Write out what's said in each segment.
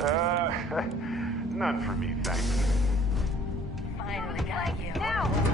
None for me, thanks. Finally got you. Now!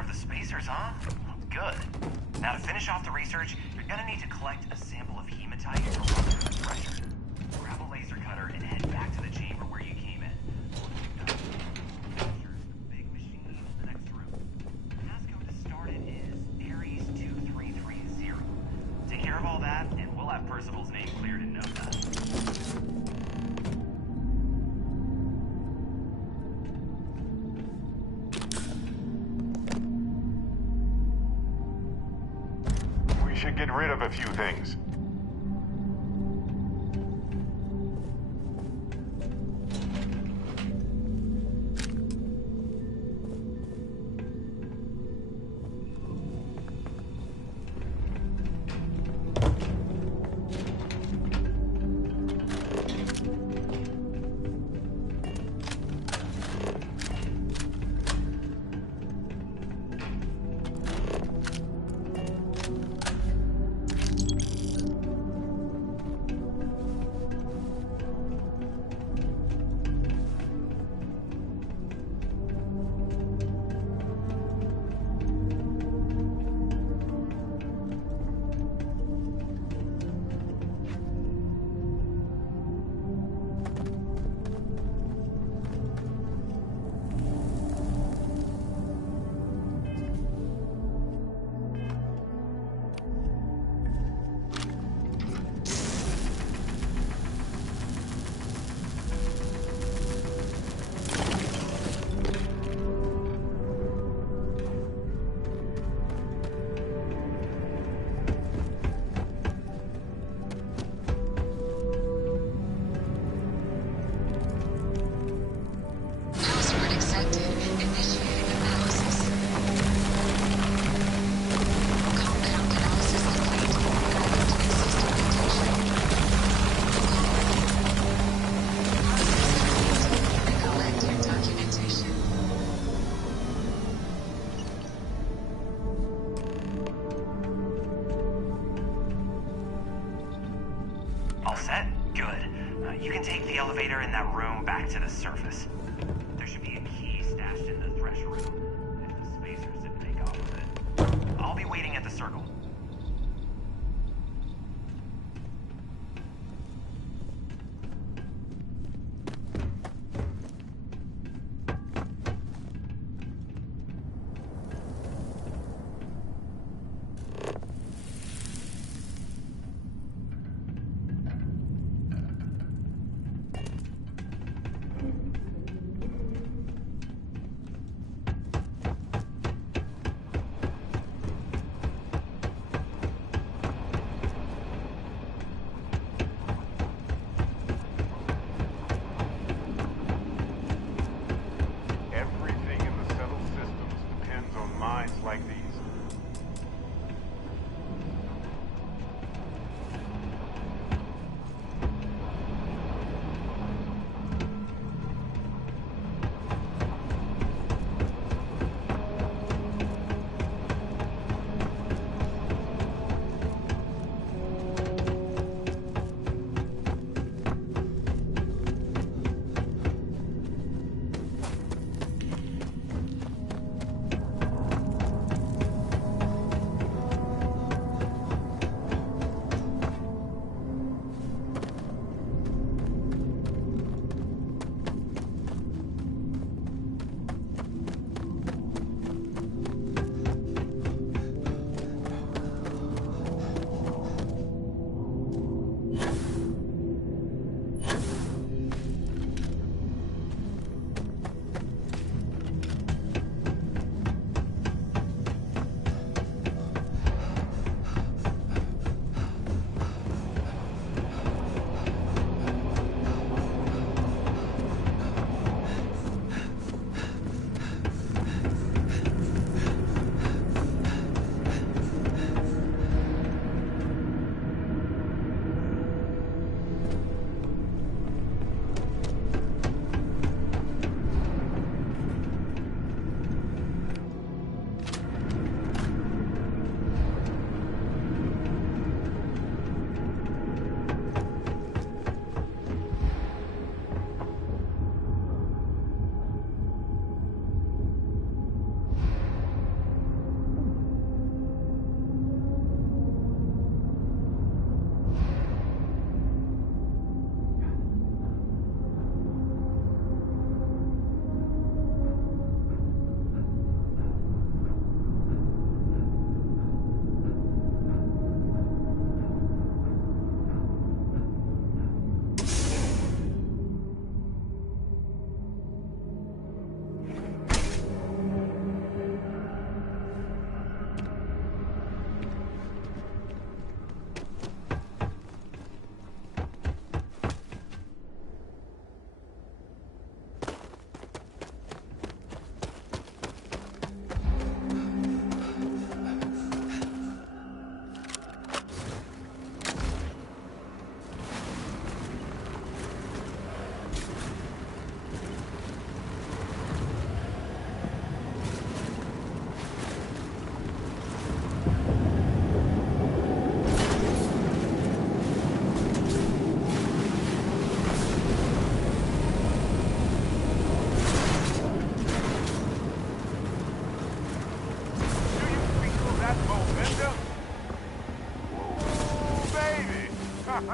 of the spacers, huh? Good. Now to finish off the research, you're gonna need to collect a sample of hematite to run through the thresher. Grab a laser cutter and head back to the chamber where you came in. Big machine in the next room. Passcode to start it is Ares 2330. Take care of all that, and we'll have Percival's name cleared in no time. We should get rid of a few things. All set? Good. You can take the elevator in that room back to the surface. There should be a key stashed in the thresher room, if the spacers didn't make off with it. I'll be waiting at the circle.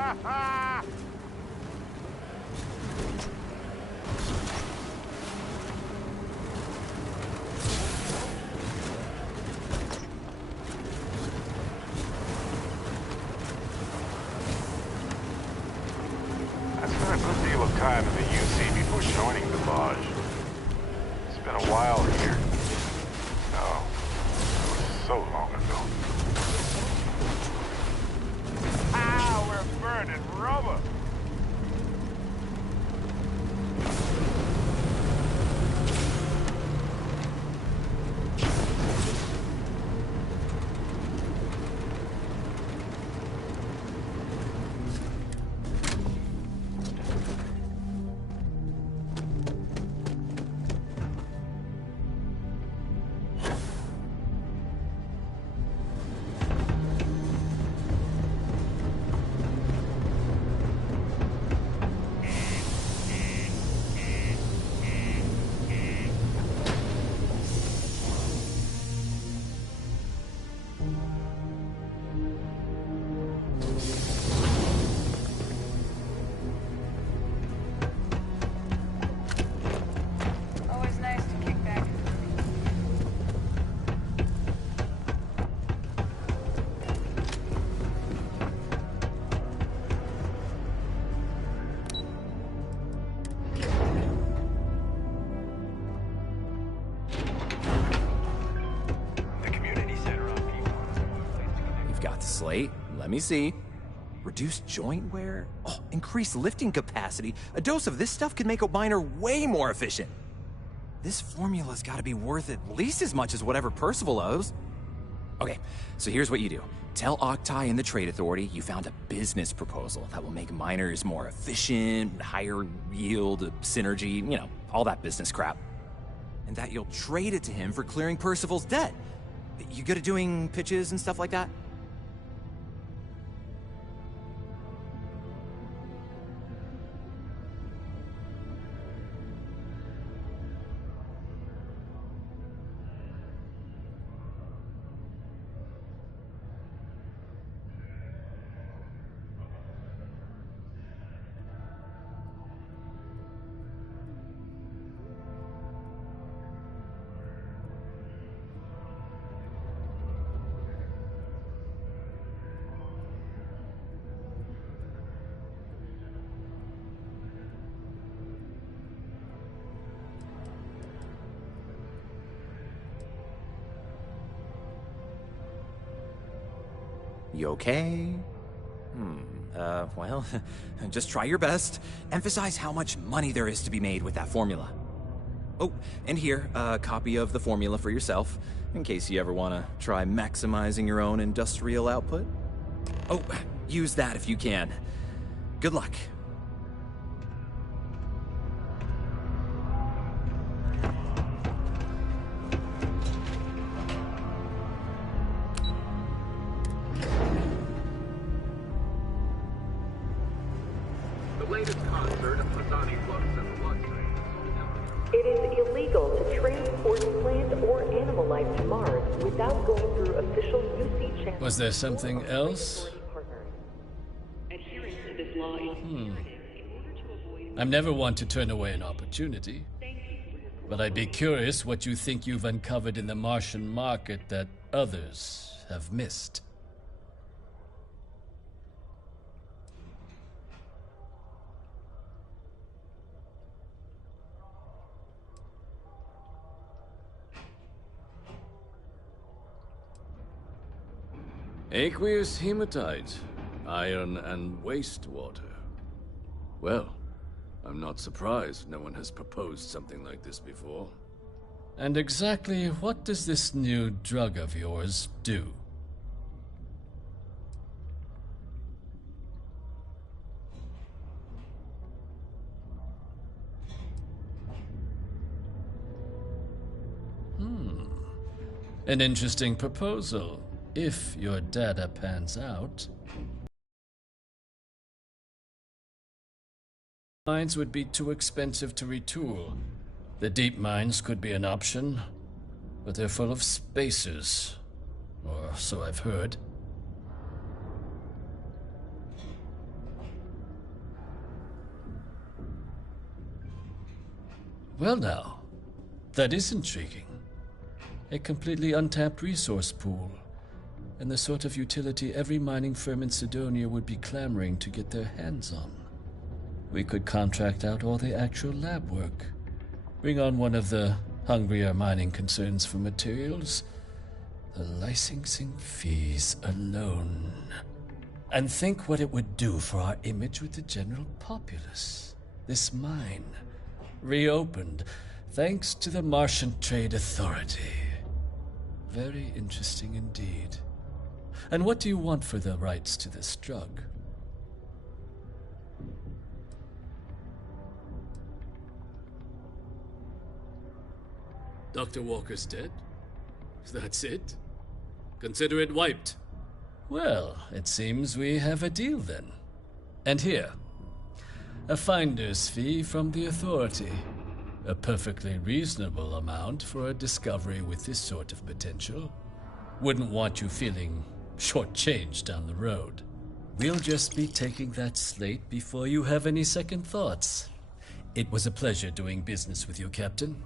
I spent a good deal of time in the UC before joining the Lodge. It's been a while here. No, it was so long ago. Ah, we're burning rubber! Always nice to kick back. The community center on P1. You've got the slate. Let me see. Reduced joint wear? Oh, increased lifting capacity. A dose of this stuff could make a miner way more efficient. This formula's gotta be worth at least as much as whatever Percival owes. Okay, so here's what you do. Tell Octai and the Trade Authority you found a business proposal that will make miners more efficient, higher yield, synergy, you know, all that business crap. And that you'll trade it to him for clearing Percival's debt. You good at doing pitches and stuff like that? You okay? Well, just try your best. Emphasize how much money there is to be made with that formula. Oh, and here, a copy of the formula for yourself, in case you ever want to try maximizing your own industrial output. Oh, use that if you can. Good luck. It is illegal to transport plant or animal life to Mars without going through official UC channels. Was there something else? Adherence to this law is imperative in order to avoid. I'm never one to turn away an opportunity. But I'd be curious what you think you've uncovered in the Martian market that others have missed. Aqueous hematite, iron and wastewater. Well, I'm not surprised no one has proposed something like this before. And exactly what does this new drug of yours do? An interesting proposal, if your data pans out. Mines would be too expensive to retool. The deep mines could be an option, but they're full of spacers, or so I've heard. Well now, that is intriguing. A completely untapped resource pool, and the sort of utility every mining firm in Sidonia would be clamoring to get their hands on. We could contract out all the actual lab work, bring on one of the hungrier mining concerns for materials, the licensing fees alone. And think what it would do for our image with the general populace. This mine, reopened thanks to the Martian Trade Authority. Very interesting indeed. And what do you want for the rights to this drug? Dr. Walker's dead? That's it? Consider it wiped. Well, it seems we have a deal then. And here, a finder's fee from the Authority. A perfectly reasonable amount for a discovery with this sort of potential. Wouldn't want you feeling shortchanged down the road. We'll just be taking that slate before you have any second thoughts. It was a pleasure doing business with you, Captain.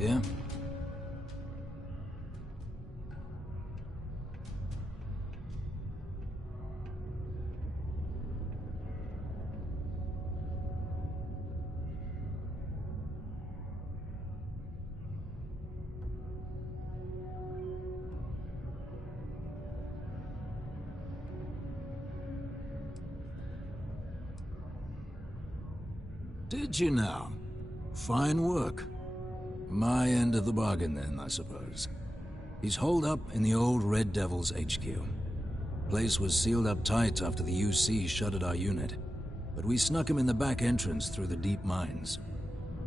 Yeah? Did you now? Fine work. My end of the bargain then, I suppose. He's holed up in the old Red Devil's HQ. Place was sealed up tight after the UC shuttered our unit, but we snuck him in the back entrance through the deep mines.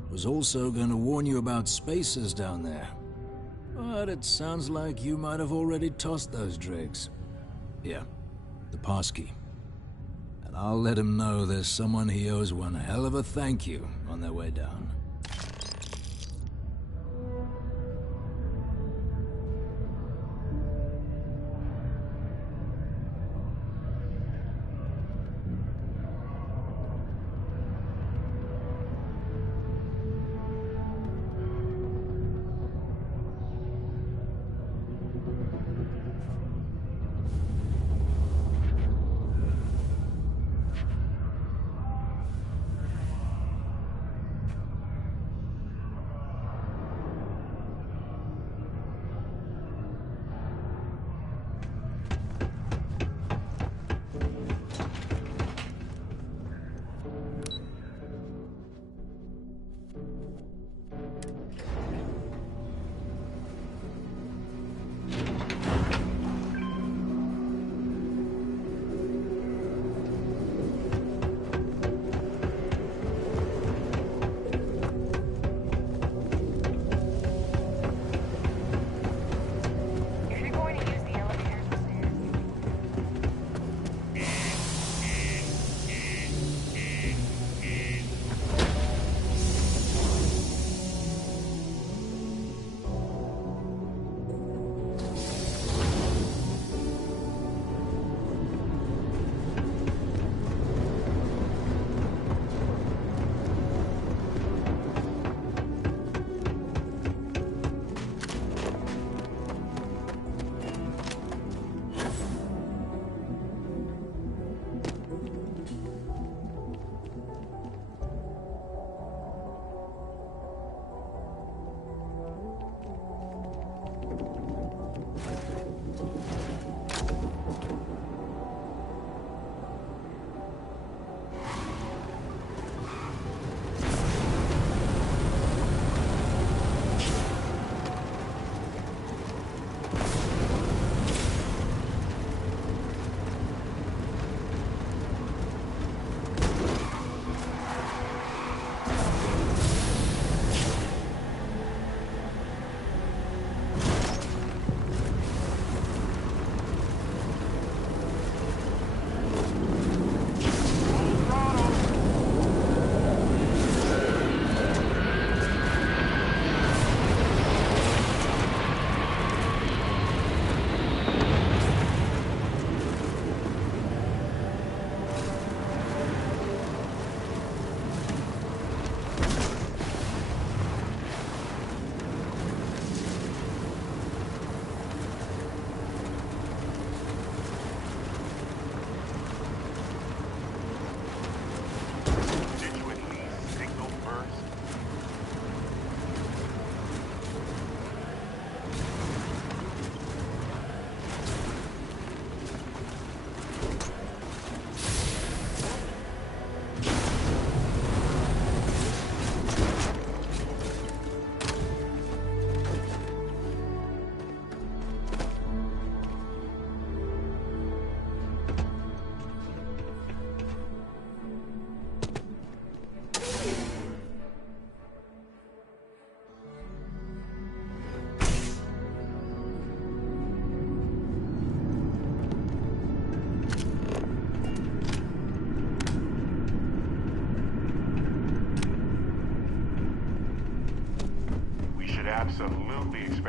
Was also going to warn you about spacers down there. But it sounds like you might have already tossed those dregs. Yeah, the passkey. And I'll let him know there's someone he owes one hell of a thank you on their way down.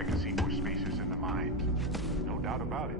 I can see more spacers in the mines. No doubt about it.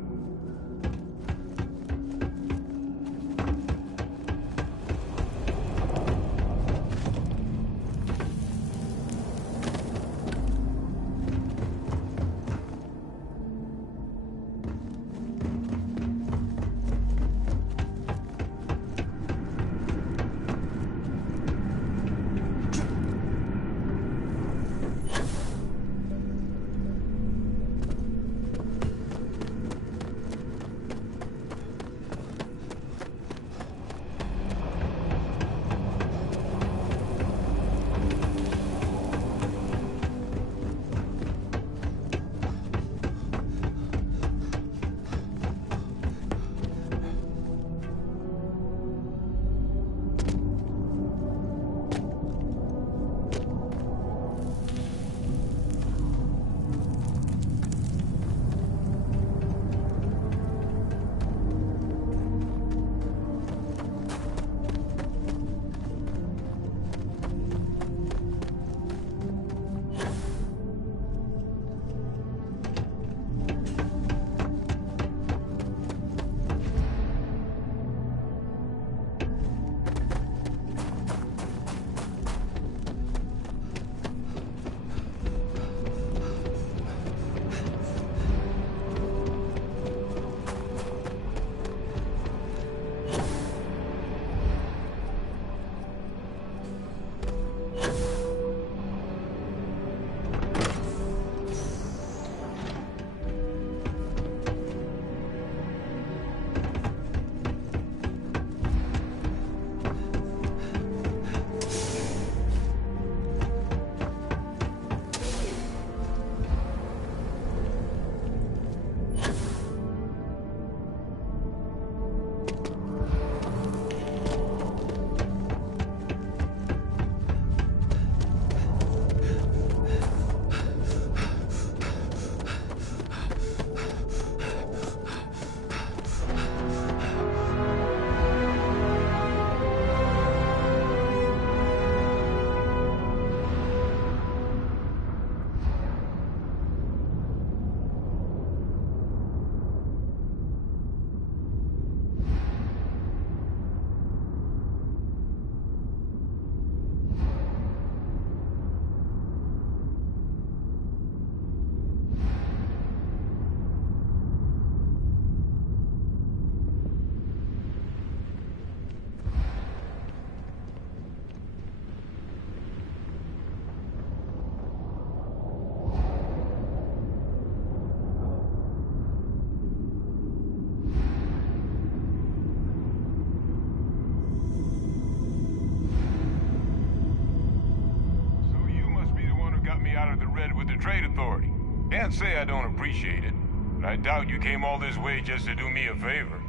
With the Trade Authority. Can't say I don't appreciate it, but I doubt you came all this way just to do me a favor.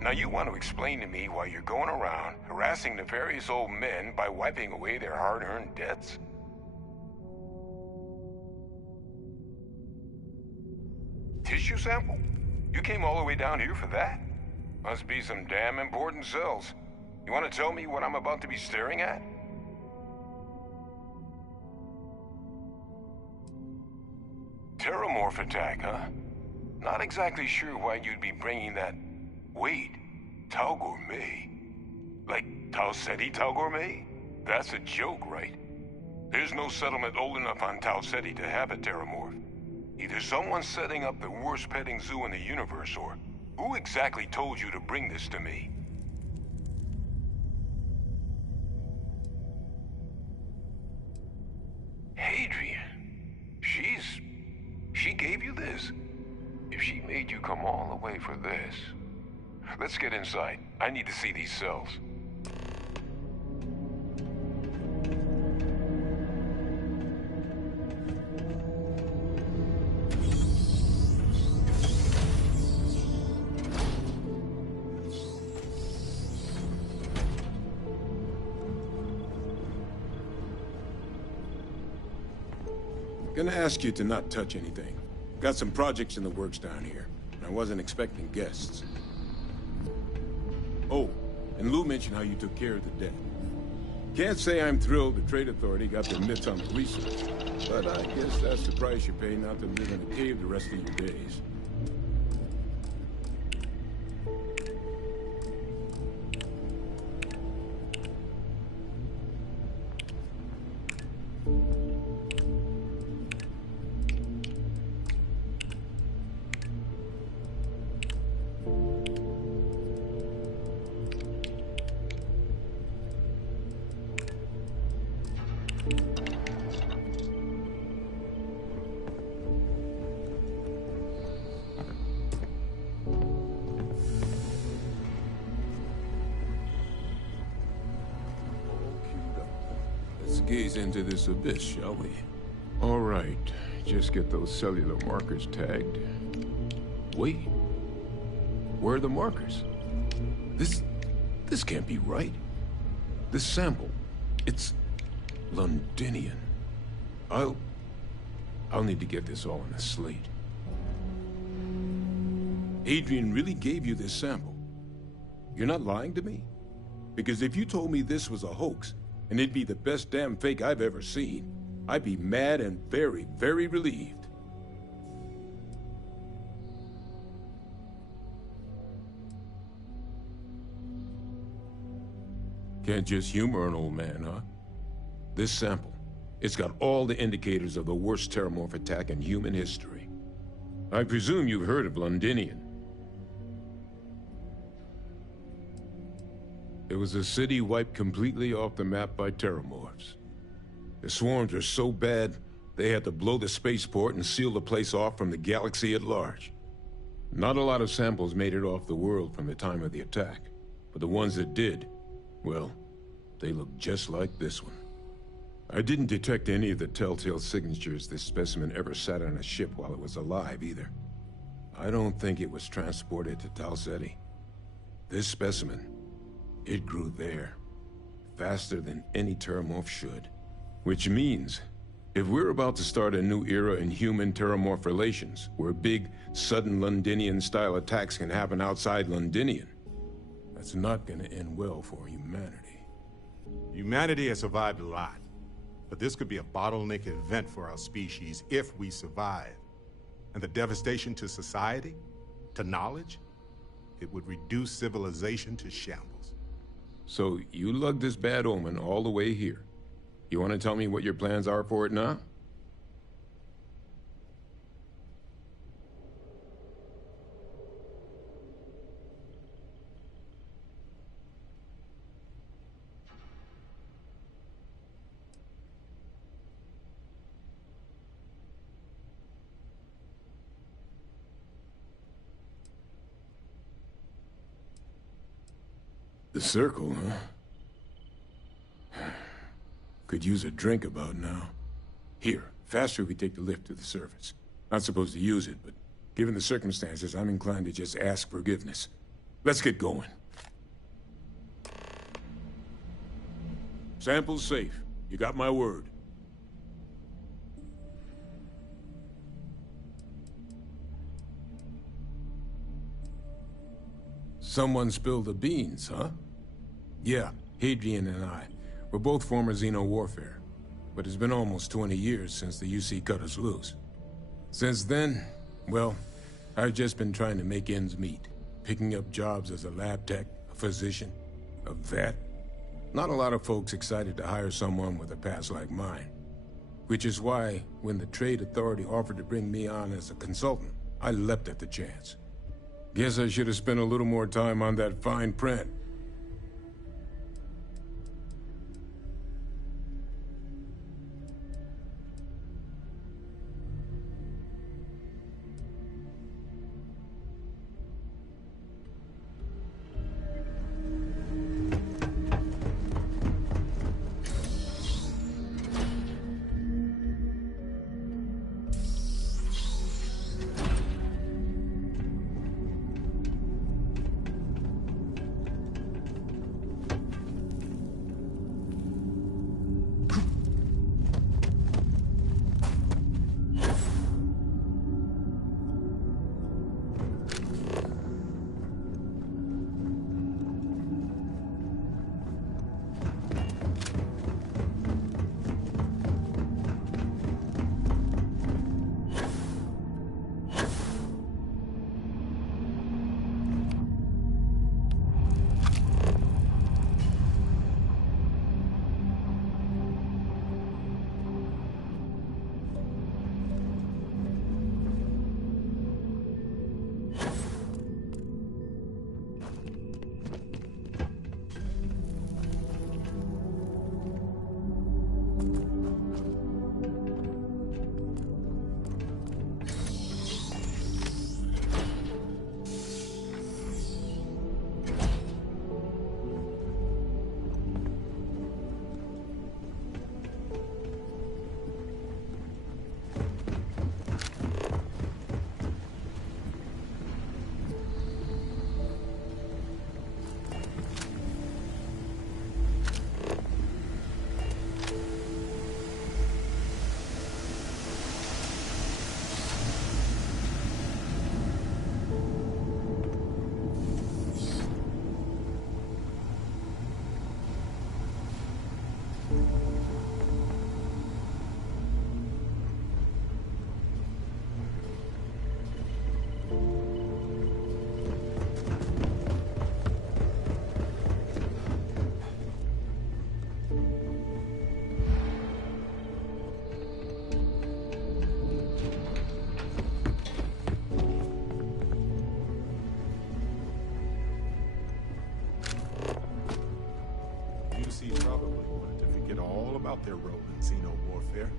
Now you want to explain to me why you're going around harassing nefarious old men by wiping away their hard-earned debts? Tissue sample? You came all the way down here for that? Must be some damn important cells. You want to tell me what I'm about to be staring at? Terramorph attack, huh? Not exactly sure why you'd be bringing that... Wait, Tau Gourmet? Like Tau Ceti Tau Gourmet? That's a joke, right? There's no settlement old enough on Tau Ceti to have a Terramorph. Either someone's setting up the worst petting zoo in the universe, or who exactly told you to bring this to me? Hadrian. She gave you this? If she made you come all the way for this... Let's get inside. I need to see these cells. Gonna ask you to not touch anything. Got some projects in the works down here. I wasn't expecting guests. Oh, and Lou mentioned how you took care of the debt. Can't say I'm thrilled the Trade Authority got their mitts on the research, but I guess that's the price you pay not to live in a cave the rest of your days. Let's gaze into this abyss, shall we? All right, just get those cellular markers tagged. Wait, where are the markers? This can't be right. This sample, it's Londinian. I'll need to get this all on a slate. Adrian really gave you this sample. You're not lying to me? Because if you told me this was a hoax, and it'd be the best damn fake I've ever seen, I'd be mad and very, very relieved. Can't just humor an old man, huh? This sample, it's got all the indicators of the worst terramorph attack in human history. I presume you've heard of Londinian. It was a city wiped completely off the map by terramorphs. The swarms are so bad, they had to blow the spaceport and seal the place off from the galaxy at large. Not a lot of samples made it off the world from the time of the attack, but the ones that did, well, they look just like this one. I didn't detect any of the telltale signatures this specimen ever sat on a ship while it was alive, either. I don't think it was transported to Tau Ceti. This specimen, it grew there, faster than any terramorph should. Which means, if we're about to start a new era in human-terramorph relations, where big, sudden Londinian-style attacks can happen outside Londinian, that's not gonna end well for humanity. Humanity has survived a lot, but this could be a bottleneck event for our species if we survive. And the devastation to society, to knowledge, it would reduce civilization to shambles. So you lugged this bad omen all the way here. You want to tell me what your plans are for it now? The circle, huh? Could use a drink about now. Here, faster we take the lift to the surface. Not supposed to use it, but given the circumstances, I'm inclined to just ask forgiveness. Let's get going. Sample's safe. You got my word. Someone spilled the beans, huh? Yeah, Hadrian and I. We're both former Xeno warfare. But it's been almost 20 years since the UC cut us loose. Since then, well, I've just been trying to make ends meet. Picking up jobs as a lab tech, a physician, a vet. Not a lot of folks excited to hire someone with a past like mine. Which is why, when the Trade Authority offered to bring me on as a consultant, I leapt at the chance. Guess I should have spent a little more time on that fine print. UC probably wanted to forget all about their role in Xeno warfare.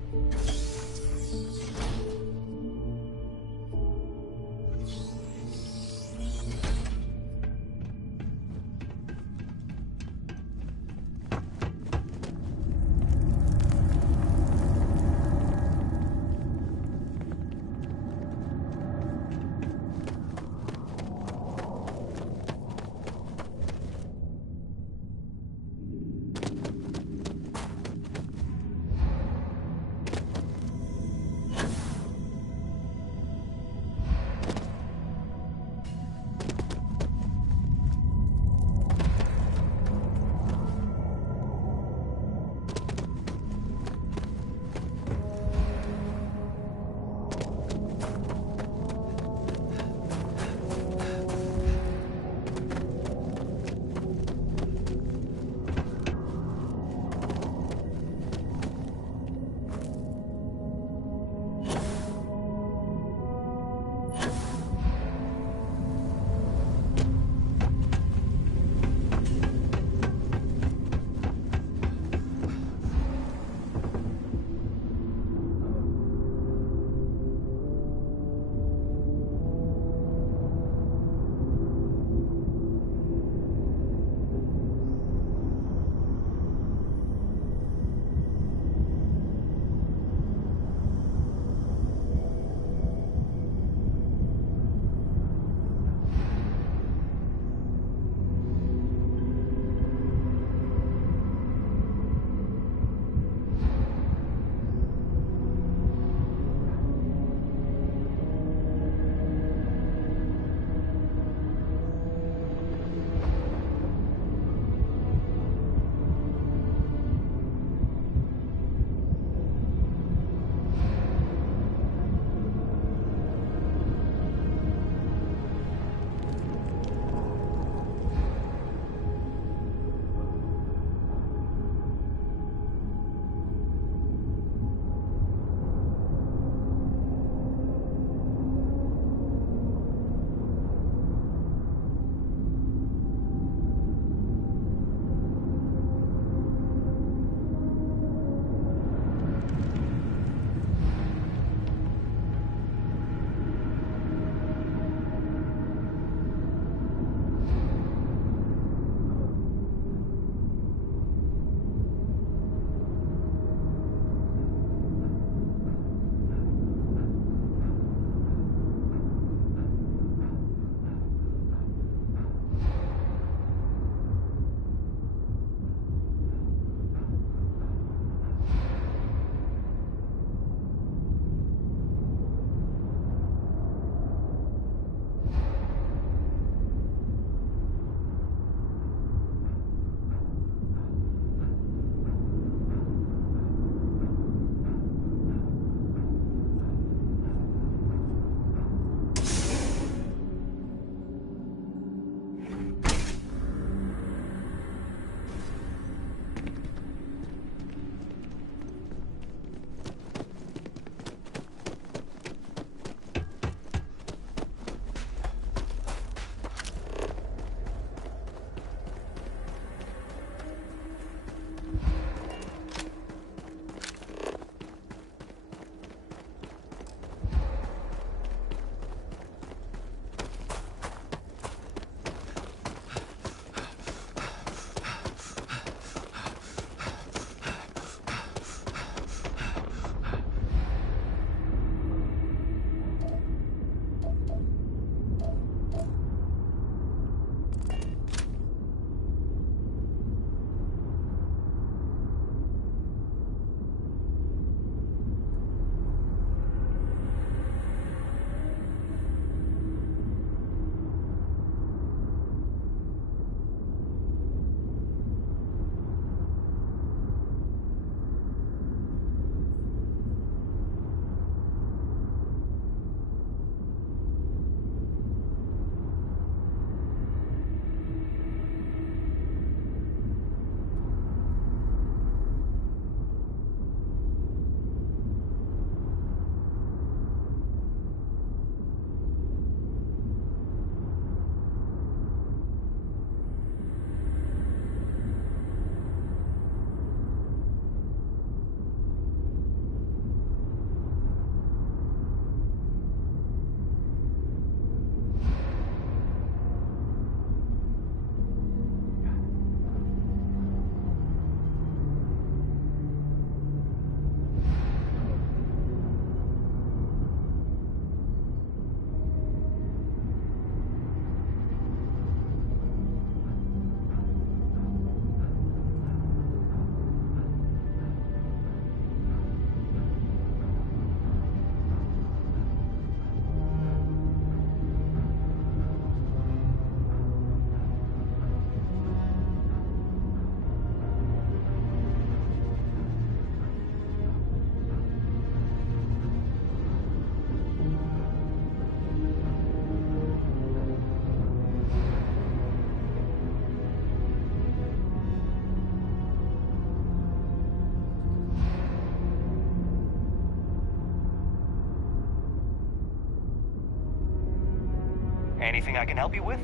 Anything I can help you with?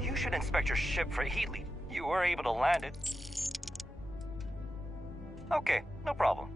You should inspect your ship for heat leak. You were able to land it. Okay, no problem.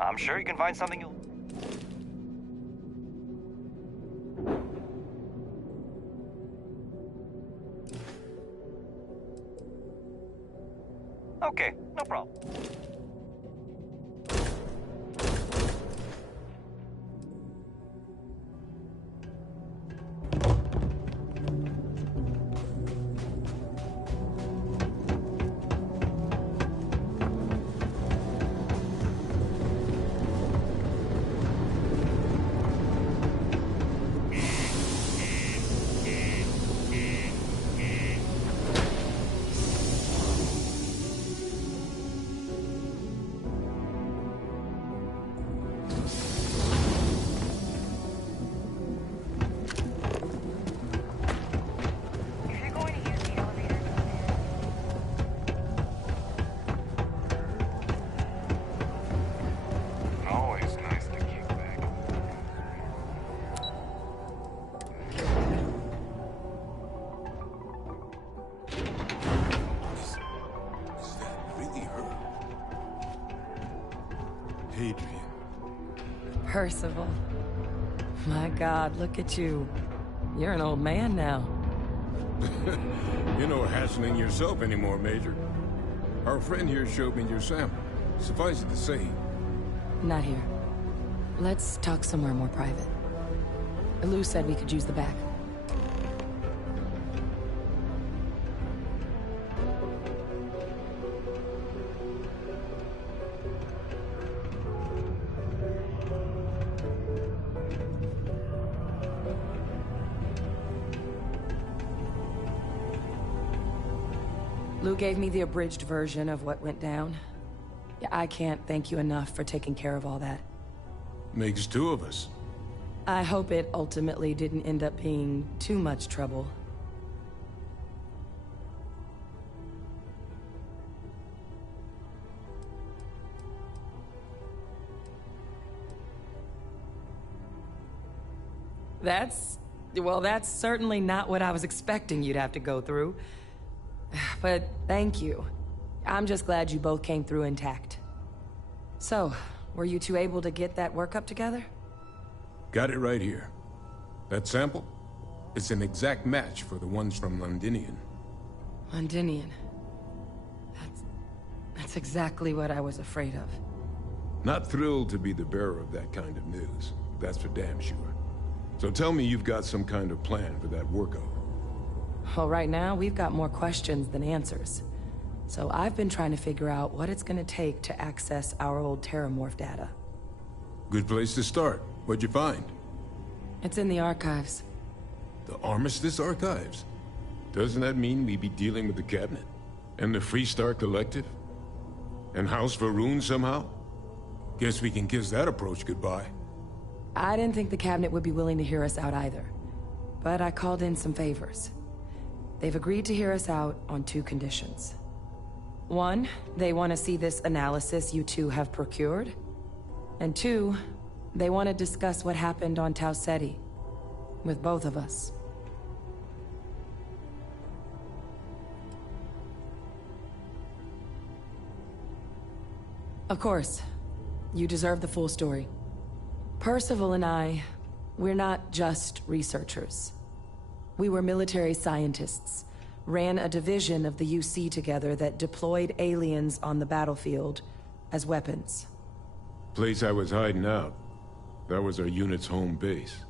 I'm sure you can find something you'll... Okay, no problem. If you're going to use the elevator, Always nice to kick back. Is that really her? Hadrian. Percival. My God, look at you. You're an old man now. You're no hassling yourself anymore, Major. Our friend here showed me your sample. Suffice it to say, Not here. Let's talk somewhere more private. Lou said we could use the back. Lou gave me the abridged version of what went down. Yeah, I can't thank you enough for taking care of all that. makes two of us. I hope it ultimately didn't end up being too much trouble. That's certainly not what I was expecting you'd have to go through. But thank you. I'm just glad you both came through intact. So, were you two able to get that workup together? Got it right here. That sample? It's an exact match for the ones from Londinian. Londinian. That's exactly what I was afraid of. Not thrilled to be the bearer of that kind of news. That's for damn sure. So tell me you've got some kind of plan for that workup. Well, right now, we've got more questions than answers. So I've been trying to figure out what it's gonna take to access our old Terramorph data. Good place to start. What'd you find? It's in the archives. The Armistice Archives? Doesn't that mean we'd be dealing with the Cabinet? And the Freestar Collective? And House Varun somehow? Guess we can kiss that approach goodbye. I didn't think the Cabinet would be willing to hear us out either. But I called in some favors. They've agreed to hear us out on two conditions. One, they want to see this analysis you two have procured. And two, they want to discuss what happened on Tau Ceti. With both of us. Of course, you deserve the full story. Percival and I, we're not just researchers. We were military scientists, ran a division of the UC together that deployed aliens on the battlefield as weapons. Place I was hiding out. That was our unit's home base.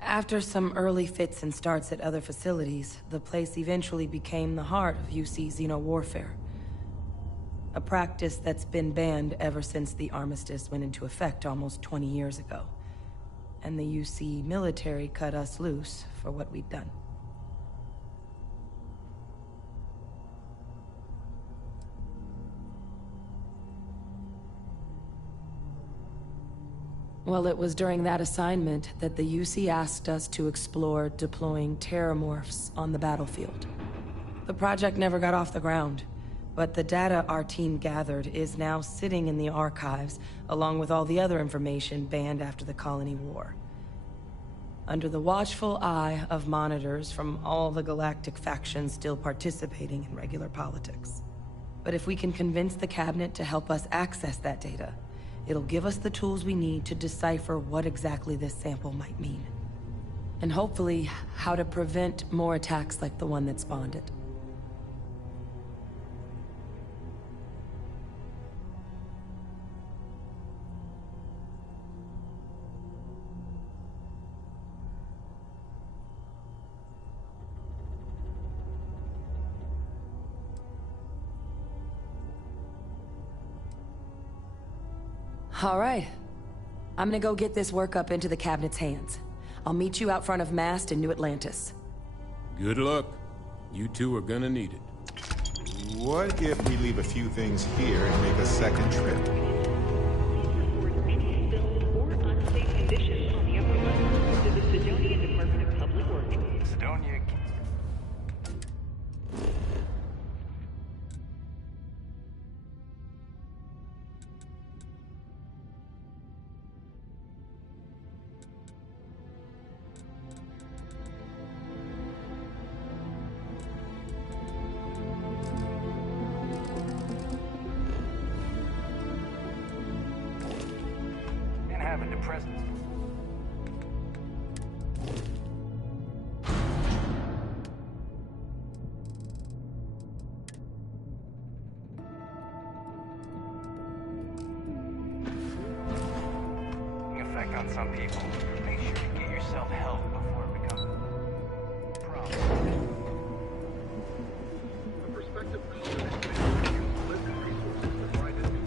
After some early fits and starts at other facilities, the place eventually became the heart of UC xeno-warfare. A practice that's been banned ever since the armistice went into effect almost 20 years ago. And the UC military cut us loose for what we'd done. Well, it was during that assignment that the UC asked us to explore deploying terramorphs on the battlefield. The project never got off the ground, but the data our team gathered is now sitting in the archives, along with all the other information banned after the Colony War. Under the watchful eye of monitors from all the galactic factions still participating in regular politics. But if we can convince the Cabinet to help us access that data, It'll give us the tools we need to decipher what exactly this sample might mean. And hopefully, how to prevent more attacks like the one that spawned it. All right. I'm gonna go get this workup into the cabinet's hands. I'll meet you out front of Mast in New Atlantis. Good luck. You two are gonna need it. What if we leave a few things here and make a second trip? Report any spills or unsafe conditions on the upper level to the Sidonia Department of Public Works. Sidonia. Having depressed. Effect on some people. Make sure to get yourself help before it becomes a problem. The prospective colonist may use limited resources to find a new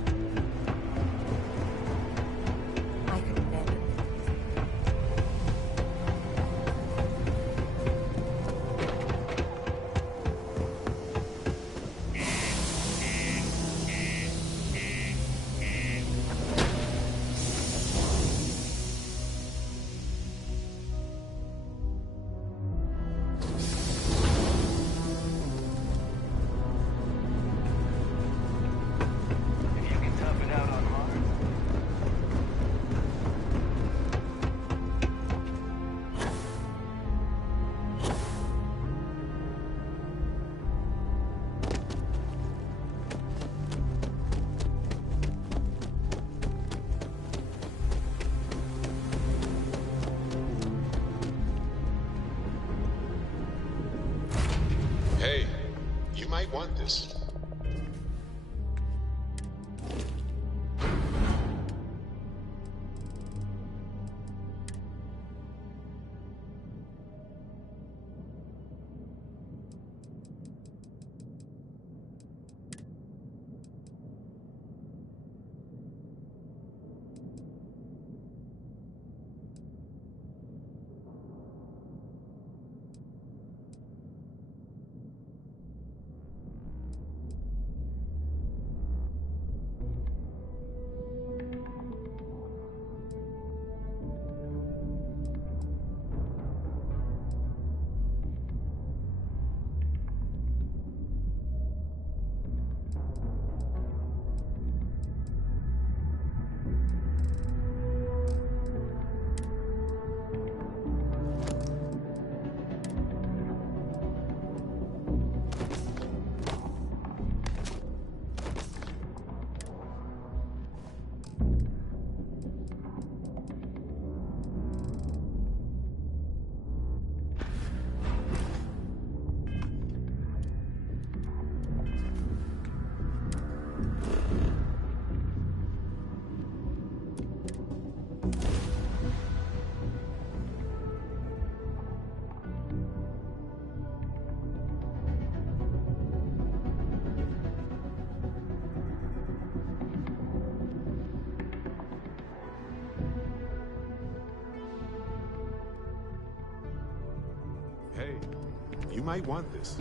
Hey, you might want this. Hey, you might want this.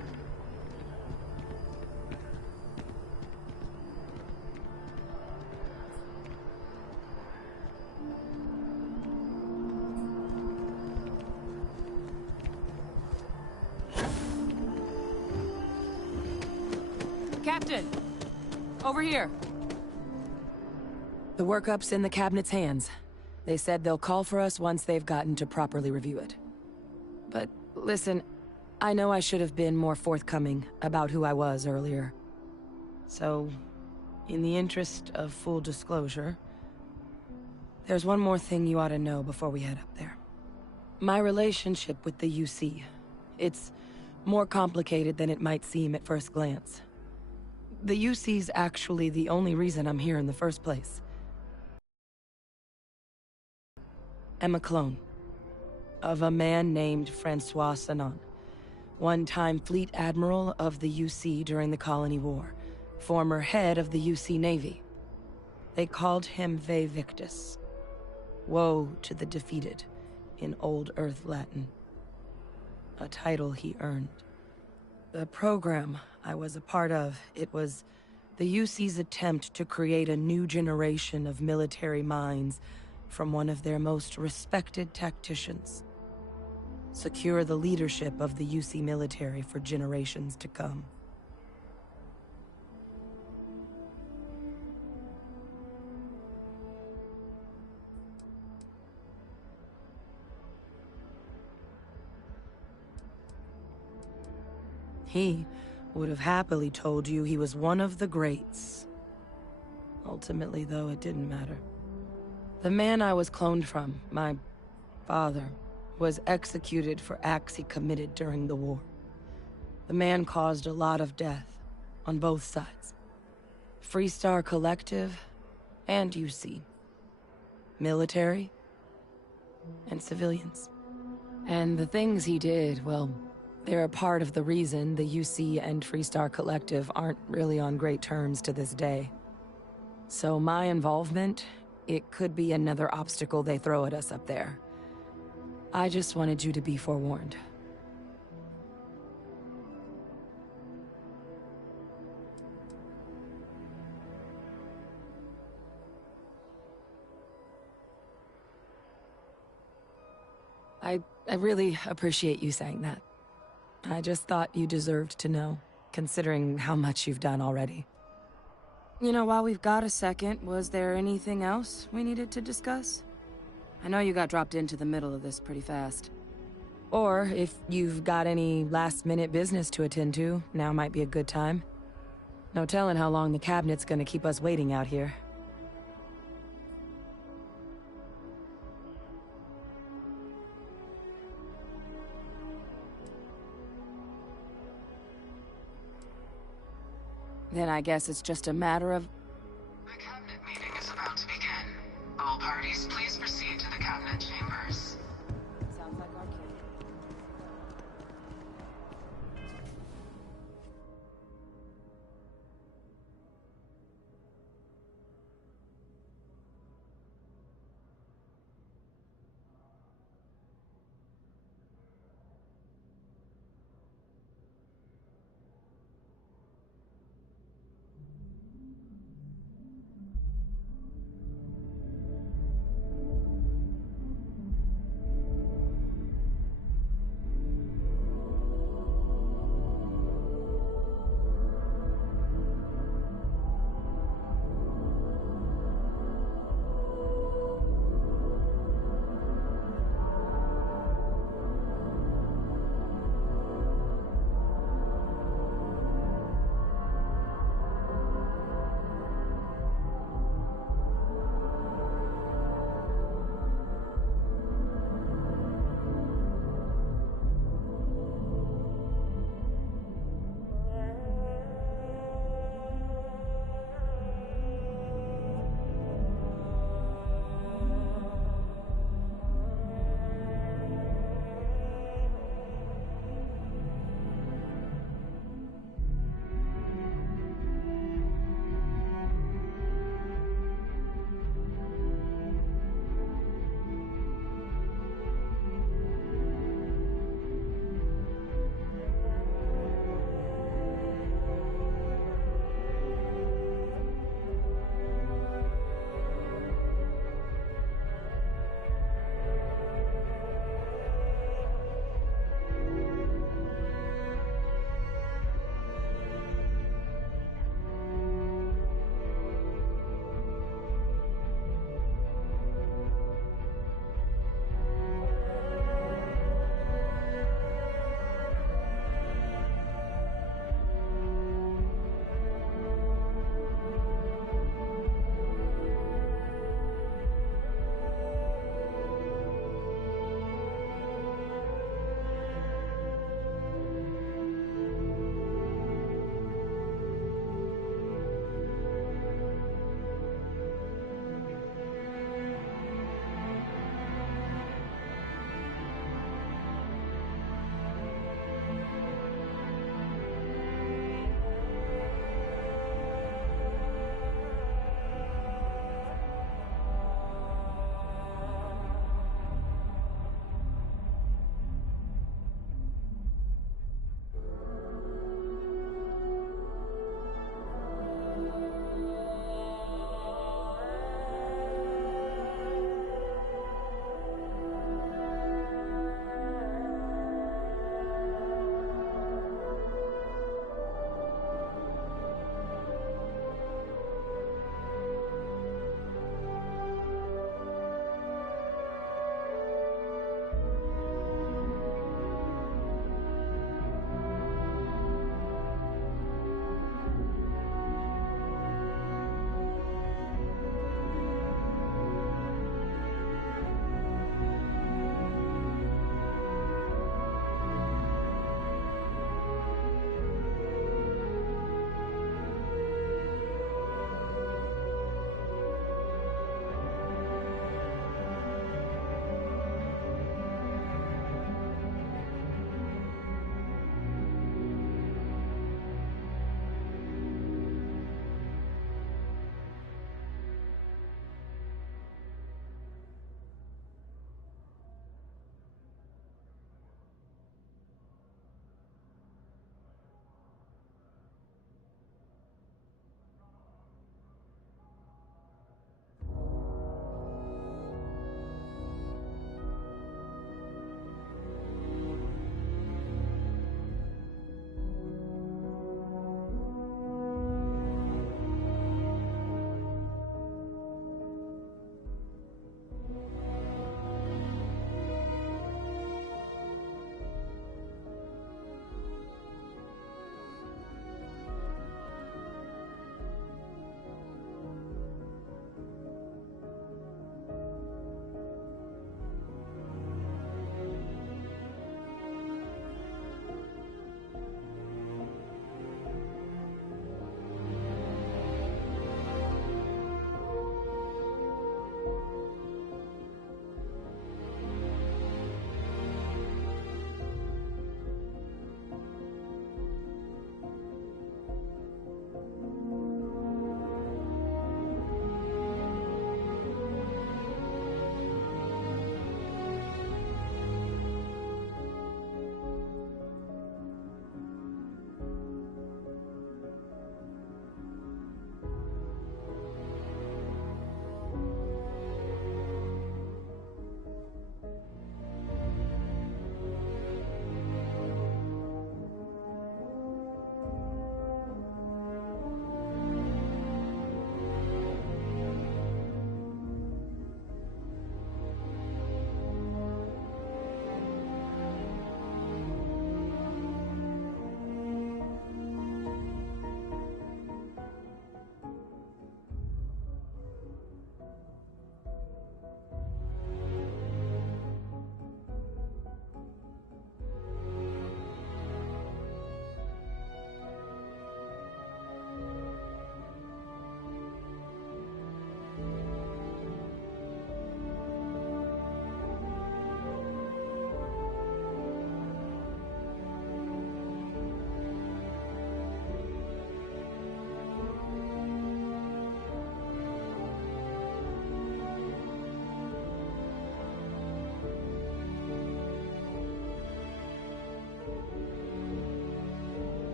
Captain! Over here! The workup's in the cabinet's hands. They said they'll call for us once they've gotten to properly review it. But listen, I know I should have been more forthcoming about who I was earlier. So, in the interest of full disclosure, There's one more thing you ought to know before we head up there. My relationship with the UC. It's more complicated than it might seem at first glance. The UC's actually the only reason I'm here in the first place. I'm a clone of a man named Francois Sanon, one-time fleet admiral of the UC during the Colony War, former head of the UC Navy. They called him Ve Victus. Woe to the defeated, in Old Earth Latin. A title he earned. The program I was a part of, it was the UC's attempt to create a new generation of military minds from one of their most respected tacticians. Secure the leadership of the UC military for generations to come. He would have happily told you he was one of the greats. Ultimately, though, it didn't matter. The man I was cloned from, my father, was executed for acts he committed during the war. The man caused a lot of death, on both sides. Freestar Collective and UC. Military and civilians. And the things he did, well, they're a part of the reason the UC and Freestar Collective aren't really on great terms to this day. So my involvement, it could be another obstacle they throw at us up there. I just wanted you to be forewarned. I really appreciate you saying that. I just thought you deserved to know, considering how much you've done already. You know, while we've got a second, was there anything else we needed to discuss? I know you got dropped into the middle of this pretty fast. Or, if you've got any last-minute business to attend to, now might be a good time. No telling how long the cabinet's gonna keep us waiting out here. Then I guess it's just a matter of... The cabinet meeting is about to begin. All parties, please proceed to the cabinet chambers. Sounds like our kid.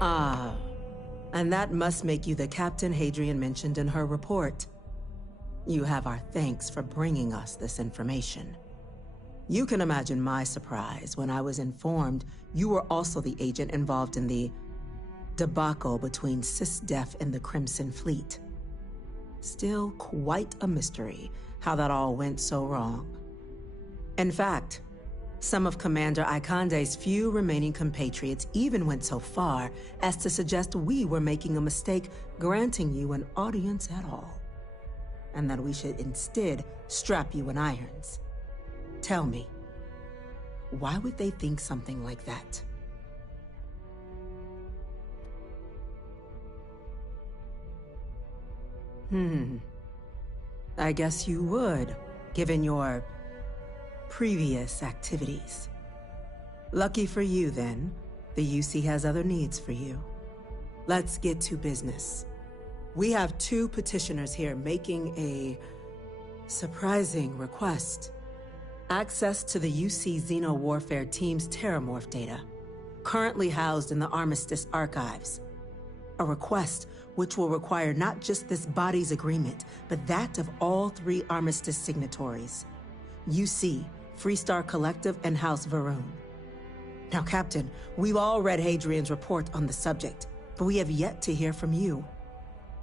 Ah, and that must make you the Captain Hadrian mentioned in her report. You have our thanks for bringing us this information. You can imagine my surprise when I was informed you were also the agent involved in the debacle between SysDef and the Crimson Fleet. Still quite a mystery how that all went so wrong. In fact, some of Commander Ikande's few remaining compatriots even went so far as to suggest we were making a mistake granting you an audience at all, and that we should instead strap you in irons. Tell me, why would they think something like that? I guess you would, given your previous activities. Lucky for you, then, the UC has other needs for you. Let's get to business. We have 2 petitioners here making a surprising request. Access to the UC Xeno Warfare Team's Terramorph data, currently housed in the Armistice archives. A request which will require not just this body's agreement, but that of all 3 Armistice signatories. UC, Freestar Collective, and House Varun. Now, Captain, we've all read Hadrian's report on the subject, but we have yet to hear from you.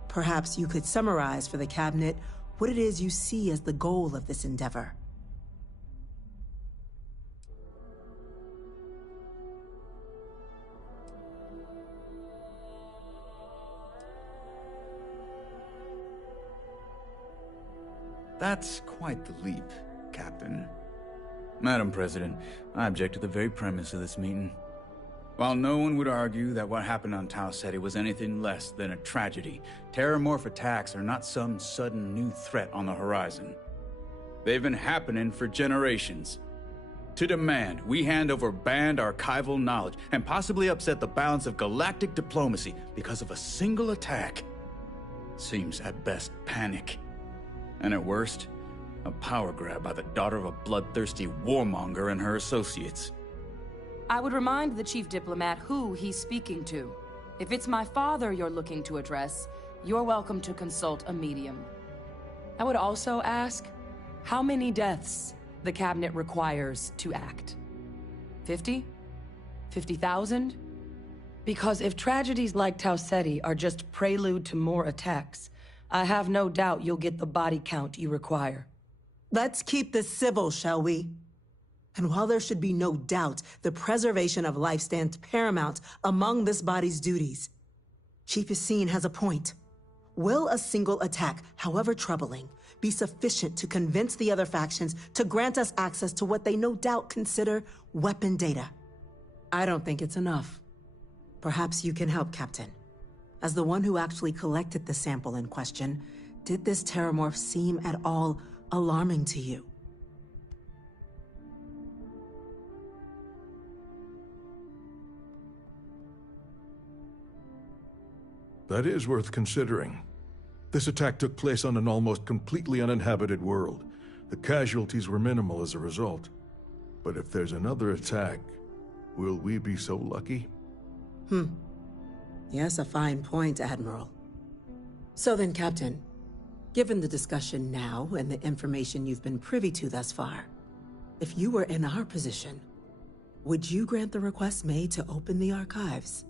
Perhaps you could summarize for the Cabinet what it is you see as the goal of this endeavor. That's quite the leap, Captain. Madam President, I object to the very premise of this meeting. While no one would argue that what happened on Tau Ceti was anything less than a tragedy, Terramorph attacks are not some sudden new threat on the horizon. They've been happening for generations. To demand we hand over banned archival knowledge and possibly upset the balance of galactic diplomacy because of a single attack seems at best panic. And at worst, a power grab by the daughter of a bloodthirsty warmonger and her associates. I would remind the chief diplomat who he's speaking to. If it's my father you're looking to address, you're welcome to consult a medium. I would also ask how many deaths the Cabinet requires to act. 50? 50,000? Because if tragedies like Tau Ceti are just prelude to more attacks, I have no doubt you'll get the body count you require. Let's keep this civil, shall we? And while there should be no doubt the preservation of life stands paramount among this body's duties, Chief Yassine has a point. Will a single attack, however troubling, be sufficient to convince the other factions to grant us access to what they no doubt consider weapon data? I don't think it's enough. Perhaps you can help, Captain. As the one who actually collected the sample in question, did this Terramorph seem at all alarming to you? That is worth considering. This attack took place on an almost completely uninhabited world. The casualties were minimal as a result. But if there's another attack, will we be so lucky? Yes, a fine point, Admiral. So then, Captain, given the discussion now and the information you've been privy to thus far, if you were in our position, would you grant the request made to open the archives?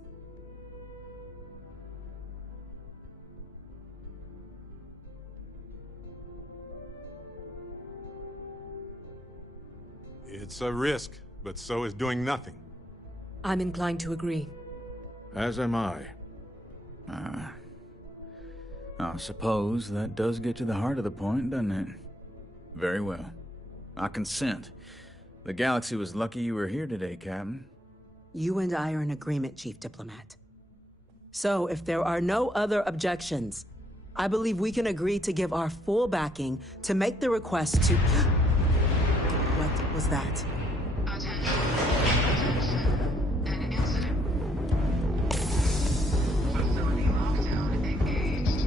It's a risk, but so is doing nothing. I'm inclined to agree. As am I. I suppose that does get to the heart of the point, doesn't it? Very well. I consent. The galaxy was lucky you were here today, Captain. You and I are in agreement, Chief Diplomat. So, if there are no other objections, I believe we can agree to give our full backing to make the request to... What was that? An incident. Facility lockdown engaged.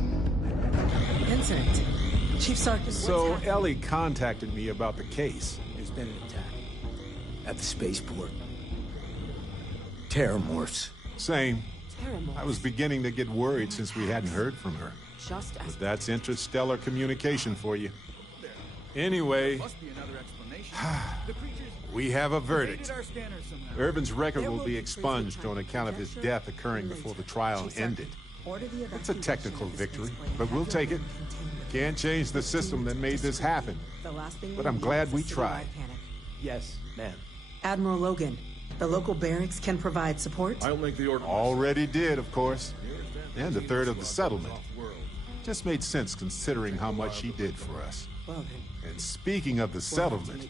Incident. Chief Sarkin, So Ellie contacted me about the case. There's been an attack at the spaceport. Terramorphs. Same. I was beginning to get worried since we hadn't heard from her. Just as But that's interstellar communication for you. Anyway, we have a verdict. Urban's record will be expunged on account of his death occurring before the trial ended. It's a technical victory, but we'll take it. Can't change the system that made this happen. But I'm glad we tried. Yes, ma'am. Admiral Logan, the local barracks can provide support? I'll make the order. Already did, of course. And a third of the settlement. Just made sense considering how much she did for us. Well then. And speaking of the settlement,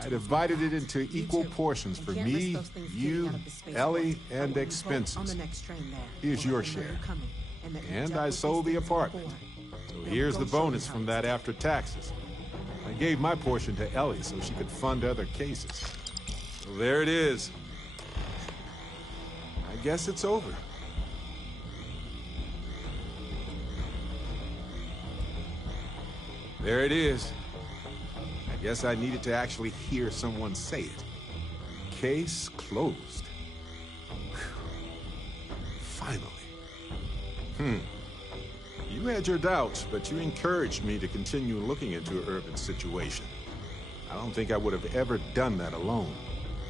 I divided it into equal portions for me, you, Ellie, and expenses. Here's your share. And I sold the apartment. So here's the bonus from that after taxes. I gave my portion to Ellie so she could fund other cases. So there it is. I guess it's over. There it is. I guess I needed to actually hear someone say it. Case closed. Finally. You had your doubts, but you encouraged me to continue looking into Urban's situation. I don't think I would have ever done that alone.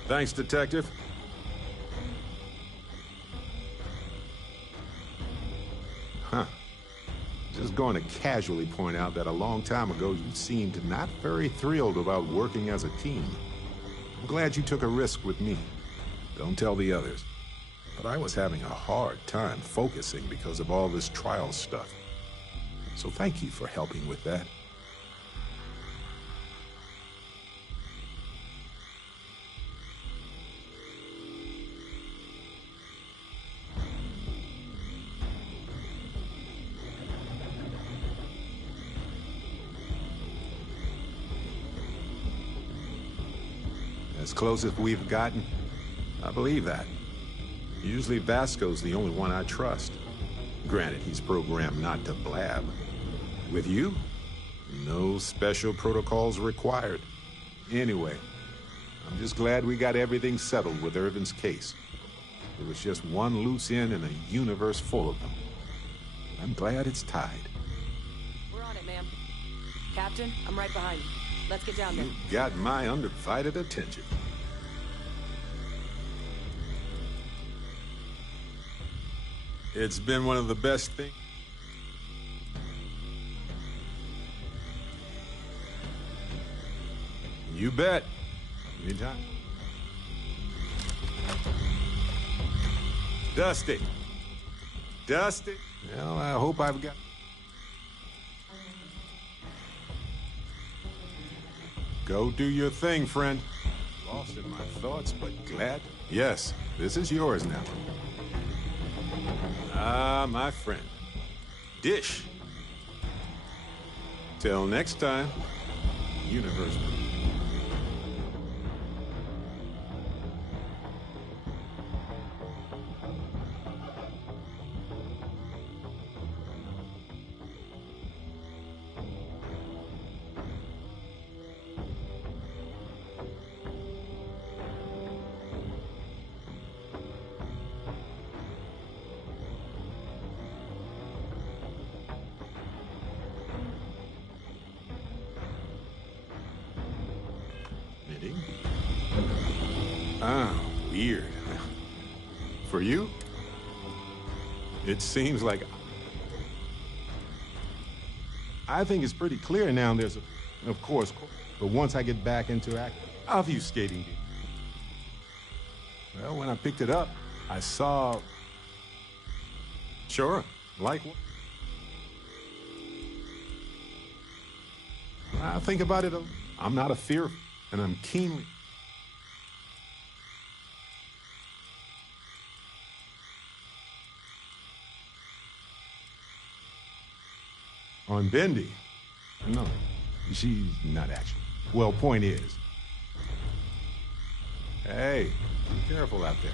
Thanks, Detective. Just going to casually point out that a long time ago you seemed not very thrilled about working as a team. I'm glad you took a risk with me. Don't tell the others. But I was having a hard time focusing because of all this trial stuff. So thank you for helping with that. As close as we've gotten, I believe that. Usually Vasco's the only one I trust. Granted, he's programmed not to blab. With you, no special protocols required. Anyway, I'm just glad we got everything settled with Urban's case. It was just one loose end in a universe full of them. I'm glad it's tied. We're on it, ma'am. Captain, I'm right behind you. Let's get down there. You got my undivided attention. It's been one of the best things. You bet. Anytime. Dusty. Dusty. Well, I hope I've got... Go do your thing, friend. Lost in my thoughts, but glad. Yes, this is yours now. Ah, my friend. Dish. Till next time, Universe. Ah, weird. For you? It seems like... I think it's pretty clear now there's a... Of course, but once I get back into act, I'll view skating. Well, when I picked it up, I saw... Sure, like what? I think about it, I'm not a fear, and I'm keenly... On Bendy? No, she's not actually. Well, point is... Hey, be careful out there.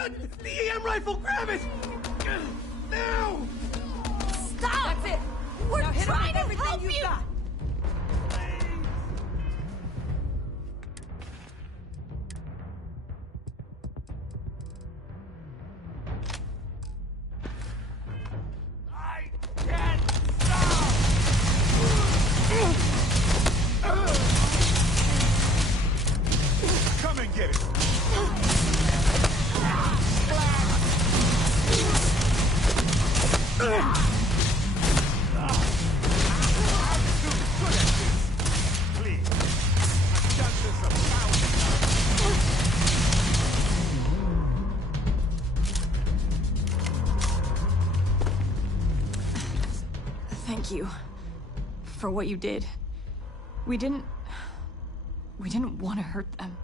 The EM rifle! Grab it! Now! Stop! That's it! We're trying to help you! Come and get it! Please. I've done this 1,000 Thank you for what you did. We didn't want to hurt them.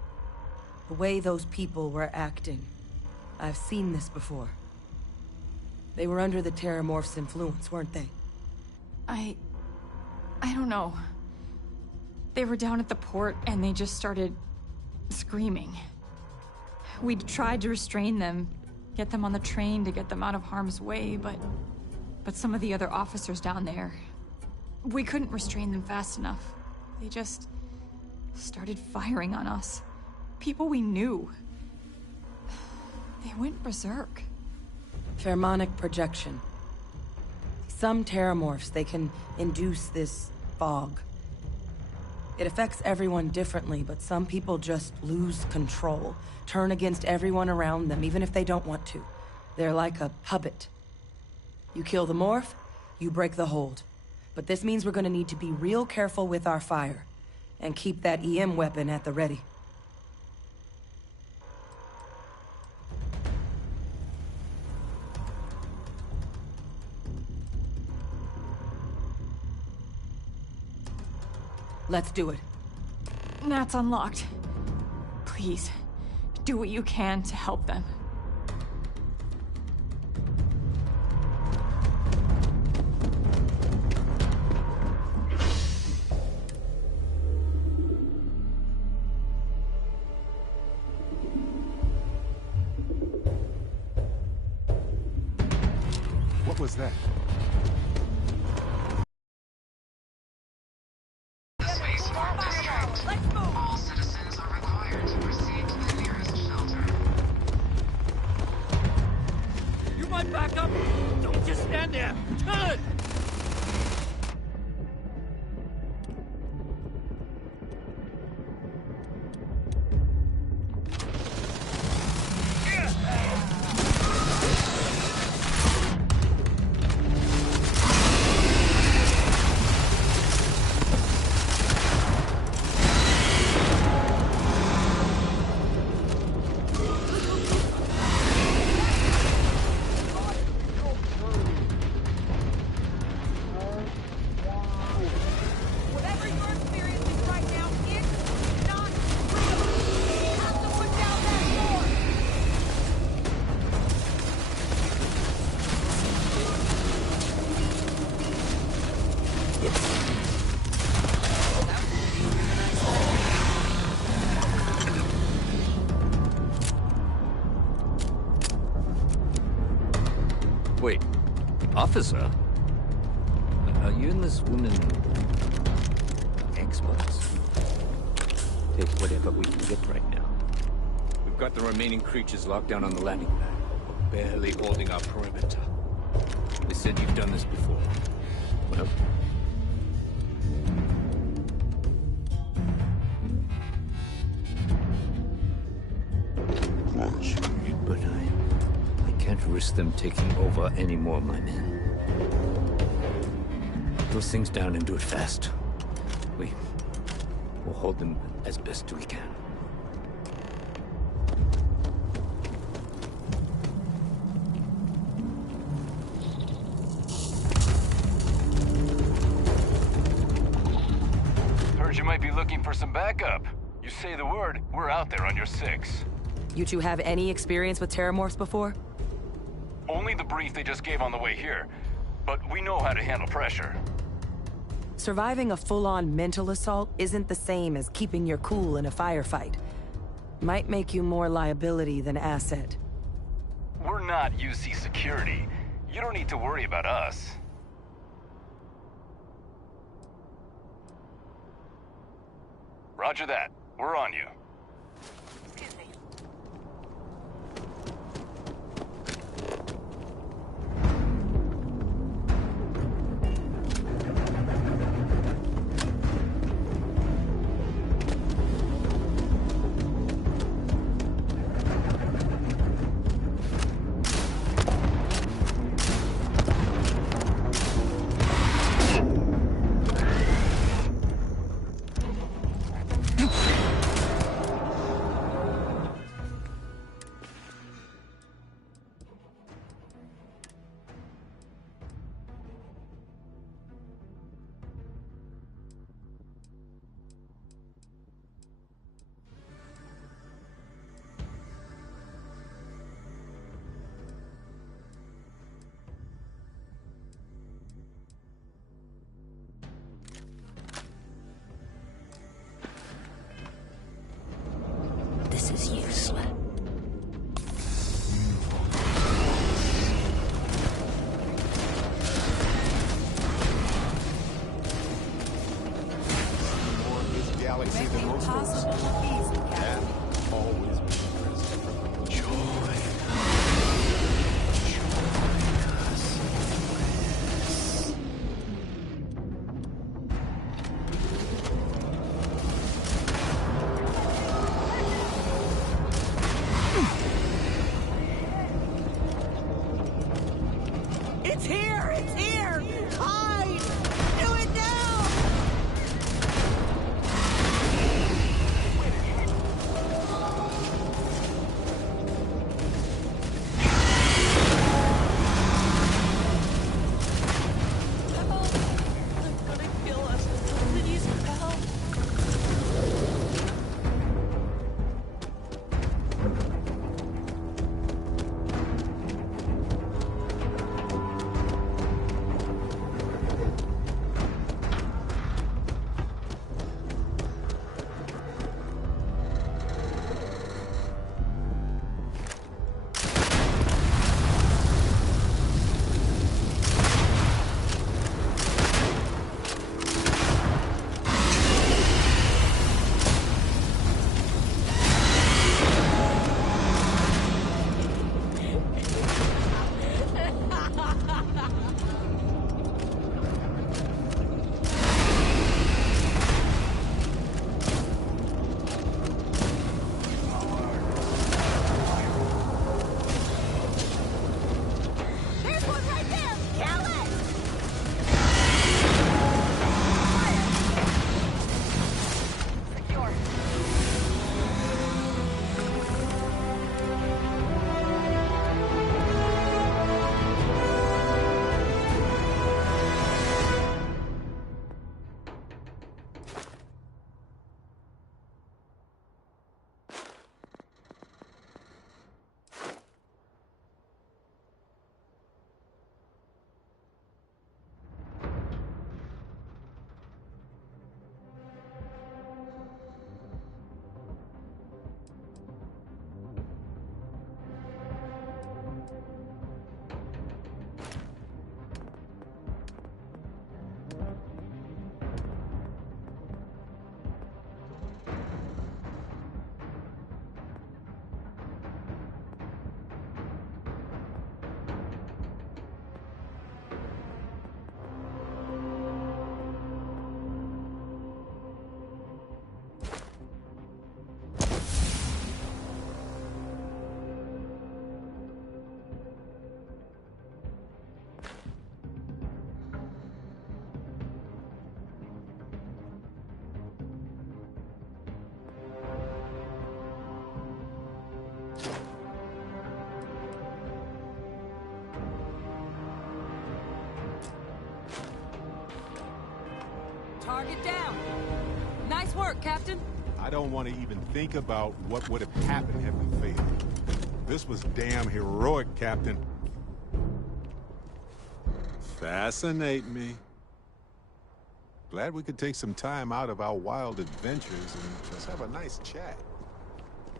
The way those people were acting, I've seen this before. They were under the Terramorph's influence, weren't they? I don't know. They were down at the port and they just started screaming. We tried to restrain them, get them on the train to get them out of harm's way, but some of the other officers down there, we couldn't restrain them fast enough. They just started firing on us. People we knew. They went berserk. Pheromonic projection. Some Terramorphs, they can induce this fog. It affects everyone differently, but some people just lose control, turn against everyone around them, even if they don't want to. They're like a puppet. You kill the morph, you break the hold. But this means we're gonna need to be real careful with our fire, and keep that EM weapon at the ready. Let's do it. That's unlocked. Please, do what you can to help them. What was that? Spaceport district. All citizens are required to proceed to the nearest shelter. You might back up! Don't just stand there! Turn! Whatever you're experiencing right now is not real. You have to put down that door. Wait, officer? Are you and this woman experts? Take whatever we can get right now. We've got the remaining creatures locked down on the landing pad. We're barely holding our perimeter. They said you've done this before. Well, but I can't risk them taking over any more of my men. Put those things down and do it fast. We'll hold them as best we can. Heard you might be looking for some backup. You say the word, we're out there on your 6. You two have any experience with Terramorphs before? Only the brief they just gave on the way here. But we know how to handle pressure. Surviving a full-on mental assault isn't the same as keeping your cool in a firefight. Might make you more liability than asset. We're not UC security. You don't need to worry about us. Roger that. We're on you. Excuse me. This is useless. More of this galaxy than most of us. That always been It's here! It's here! Hide! Do it now! They're gonna kill us. Please help. There's one right there! Kill it! Secure. Target down. Nice work, Captain. I don't want to even think about what would have happened had we failed. This was damn heroic, Captain. Fascinate me. Glad we could take some time out of our wild adventures and just have a nice chat.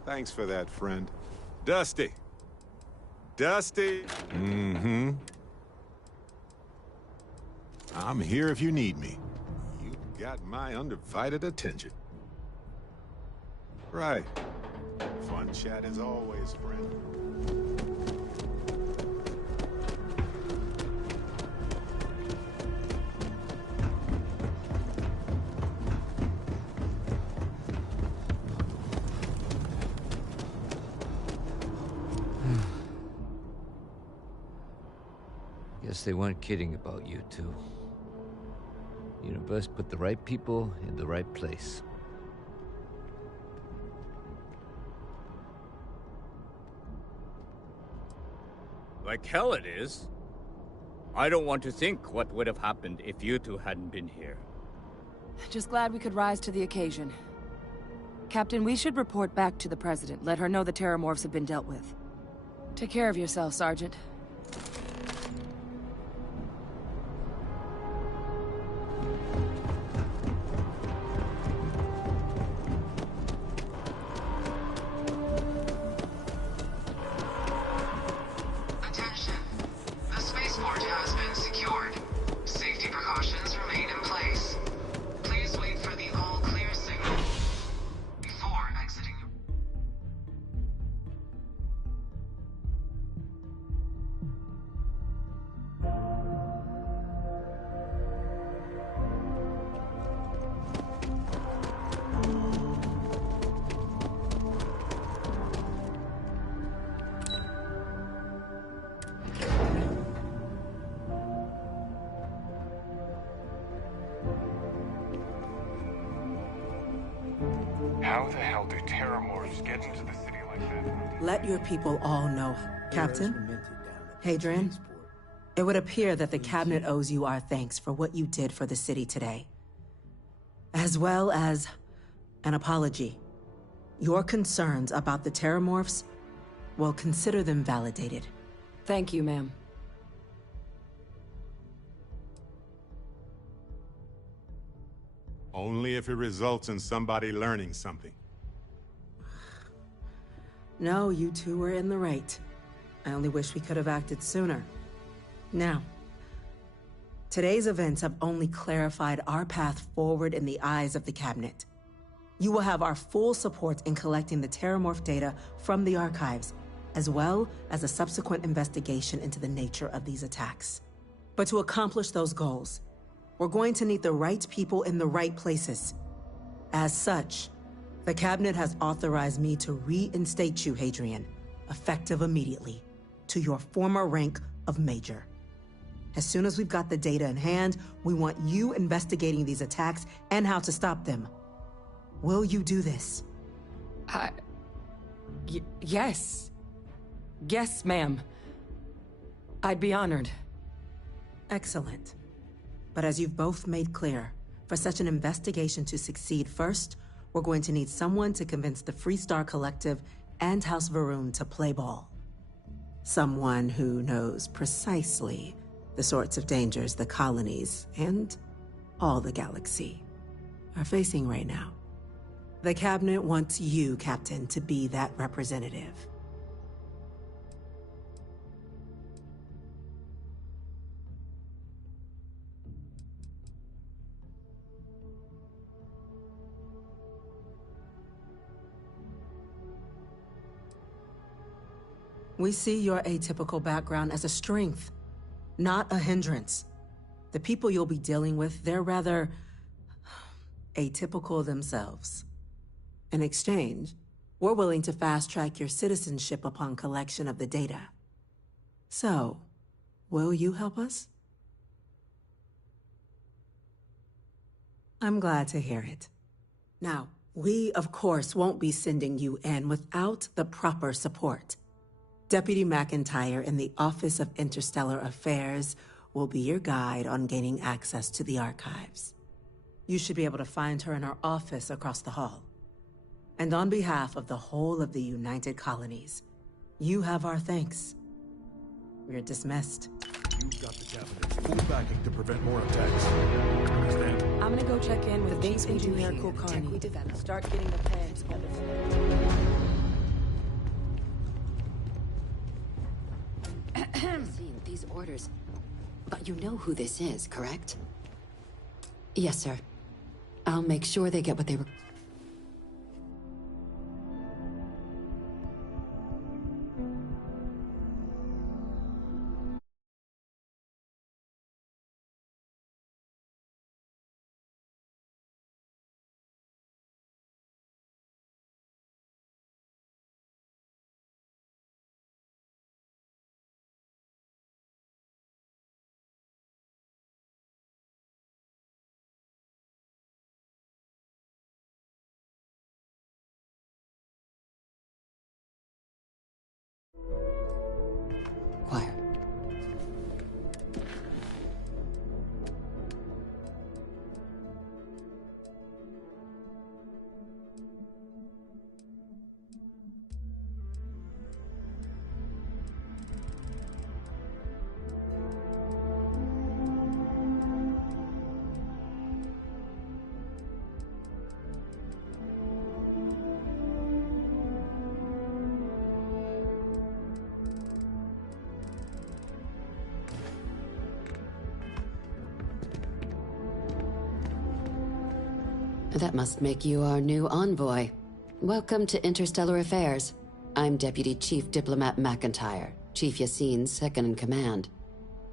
Thanks for that, friend. Dusty. Dusty. Mm-hmm. I'm here if you need me. You've got my undivided attention. Right. Fun chat as always, friend. Guess they weren't kidding about you two. The universe put the right people in the right place. Like hell it is. I don't want to think what would have happened if you two hadn't been here. Just glad we could rise to the occasion. Captain, we should report back to the President. Let her know the Terramorphs have been dealt with. Take care of yourself, Sergeant. Attention. The spaceport has been secured. Safety precautions remain in place. Please wait for the all-clear signal before exiting. How the hell do Terramorphs get into the city like that? Let your people all know. Captain? Hadrian? It would appear that the Cabinet owes you our thanks for what you did for the city today. As well as an apology. Your concerns about the Terramorphs, well, consider them validated. Thank you, ma'am. Only if it results in somebody learning something. No, you two were in the right. I only wish we could have acted sooner. Now, today's events have only clarified our path forward in the eyes of the Cabinet. You will have our full support in collecting the Terramorph data from the archives, as well as a subsequent investigation into the nature of these attacks. But to accomplish those goals, we're going to need the right people in the right places. As such, the Cabinet has authorized me to reinstate you, Hadrian, effective immediately, to your former rank of Major. As soon as we've got the data in hand, we want you investigating these attacks and how to stop them. Will you do this? Yes. Yes, ma'am. I'd be honored. Excellent. But as you've both made clear, for such an investigation to succeed first, we're going to need someone to convince the Freestar Collective and House Varun to play ball. Someone who knows precisely the sorts of dangers the colonies and all the galaxy are facing right now. The Cabinet wants you, Captain, to be that representative. We see your atypical background as a strength, not a hindrance. The people you'll be dealing with, they're rather atypical themselves. In exchange, we're willing to fast-track your citizenship upon collection of the data. So, will you help us? I'm glad to hear it. Now, we, of course, won't be sending you in without the proper support. Deputy McIntyre in the Office of Interstellar Affairs will be your guide on gaining access to the archives. You should be able to find her in her office across the hall. And on behalf of the whole of the United Colonies, you have our thanks. We're dismissed. You've got the Cabinet's full backing to prevent more attacks. Understand? I'm gonna go check in with Base Engineer Kulkarni. Start getting the plan together. these orders. But you know who this is, correct? Yes, sir. I'll make sure they get what they were. Choir. That must make you our new envoy. Welcome to Interstellar Affairs. I'm Deputy Chief Diplomat McIntyre, Chief Yassine's second-in-command.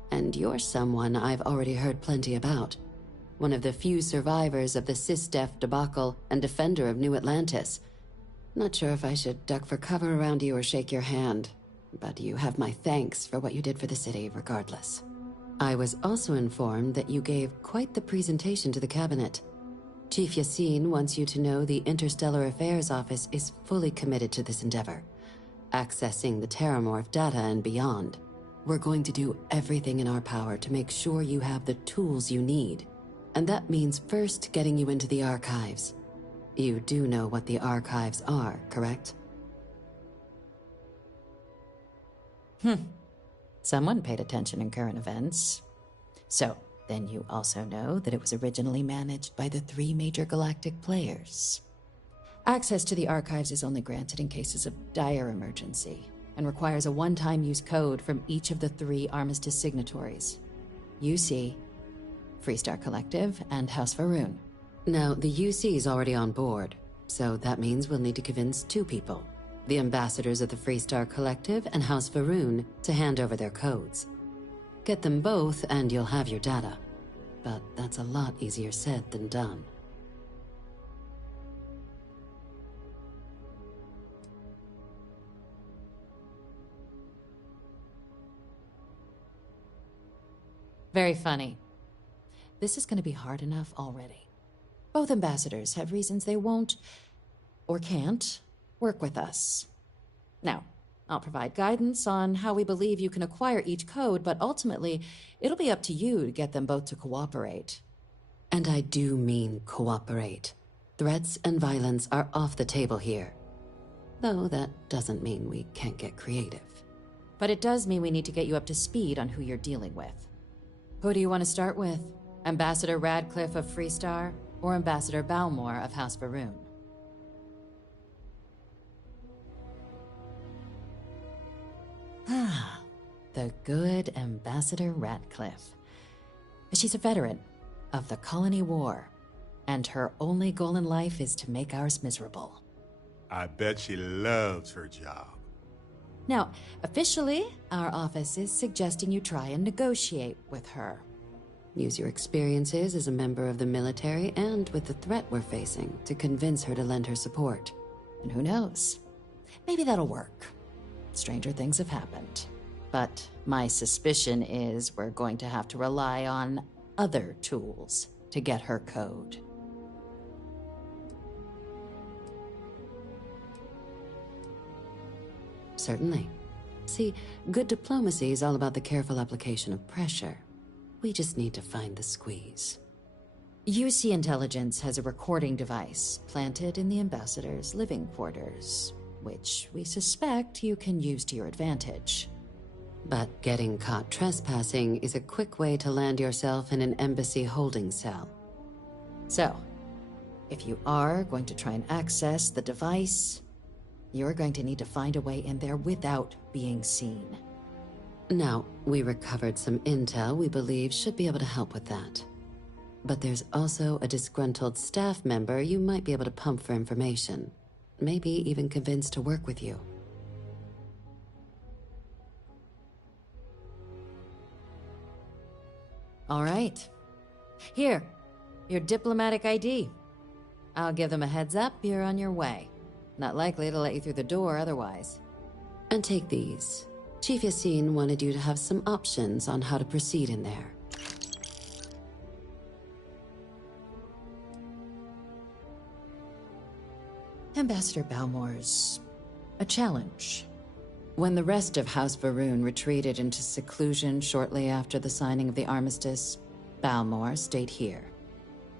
And you're someone I've already heard plenty about. One of the few survivors of the SysDef debacle and defender of New Atlantis. Not sure if I should duck for cover around you or shake your hand, but you have my thanks for what you did for the city regardless. I was also informed that you gave quite the presentation to the cabinet. Chief Yassine wants you to know the Interstellar Affairs Office is fully committed to this endeavor, accessing the Terramorph data and beyond. We're going to do everything in our power to make sure you have the tools you need. And that means first getting you into the archives. You do know what the archives are, correct? Someone paid attention in current events. So, then you also know that it was originally managed by the 3 major galactic players. Access to the archives is only granted in cases of dire emergency, and requires a one-time use code from each of the 3 Armistice signatories. UC, Freestar Collective, and House Varun. Now, the UC's already on board, so that means we'll need to convince 2 people. The ambassadors of the Freestar Collective and House Varun to hand over their codes. Get them both and you'll have your data. But that's a lot easier said than done. Very funny. This is going to be hard enough already. Both ambassadors have reasons they won't, or can't, work with us. Now, I'll provide guidance on how we believe you can acquire each code, but ultimately, it'll be up to you to get them both to cooperate. And I do mean cooperate. Threats and violence are off the table here. Though that doesn't mean we can't get creative. But it does mean we need to get you up to speed on who you're dealing with. Who do you want to start with? Ambassador Radcliffe of Freestar, or Ambassador Balmore of House Varun? The good Ambassador Radcliffe. She's a veteran of the Colony War, and her only goal in life is to make ours miserable. I bet she loves her job. Now, officially, our office is suggesting you try and negotiate with her. Use your experiences as a member of the military and with the threat we're facing to convince her to lend her support. And who knows? Maybe that'll work. Stranger things have happened. But my suspicion is we're going to have to rely on other tools to get her code. Certainly. See, good diplomacy is all about the careful application of pressure. We just need to find the squeeze. UC Intelligence has a recording device planted in the ambassador's living quarters, which we suspect you can use to your advantage. But getting caught trespassing is a quick way to land yourself in an embassy holding cell. So, if you are going to try and access the device, you're going to need to find a way in there without being seen. Now, we recovered some intel we believe should be able to help with that. But there's also a disgruntled staff member you might be able to pump for information. Maybe even convince to work with you. All right. Here, your diplomatic ID. I'll give them a heads up you're on your way. Not likely to let you through the door otherwise. And take these. Chief Yassine wanted you to have some options on how to proceed in there. Ambassador Balmore's a challenge. When the rest of House Varun retreated into seclusion shortly after the signing of the armistice, Balmore stayed here.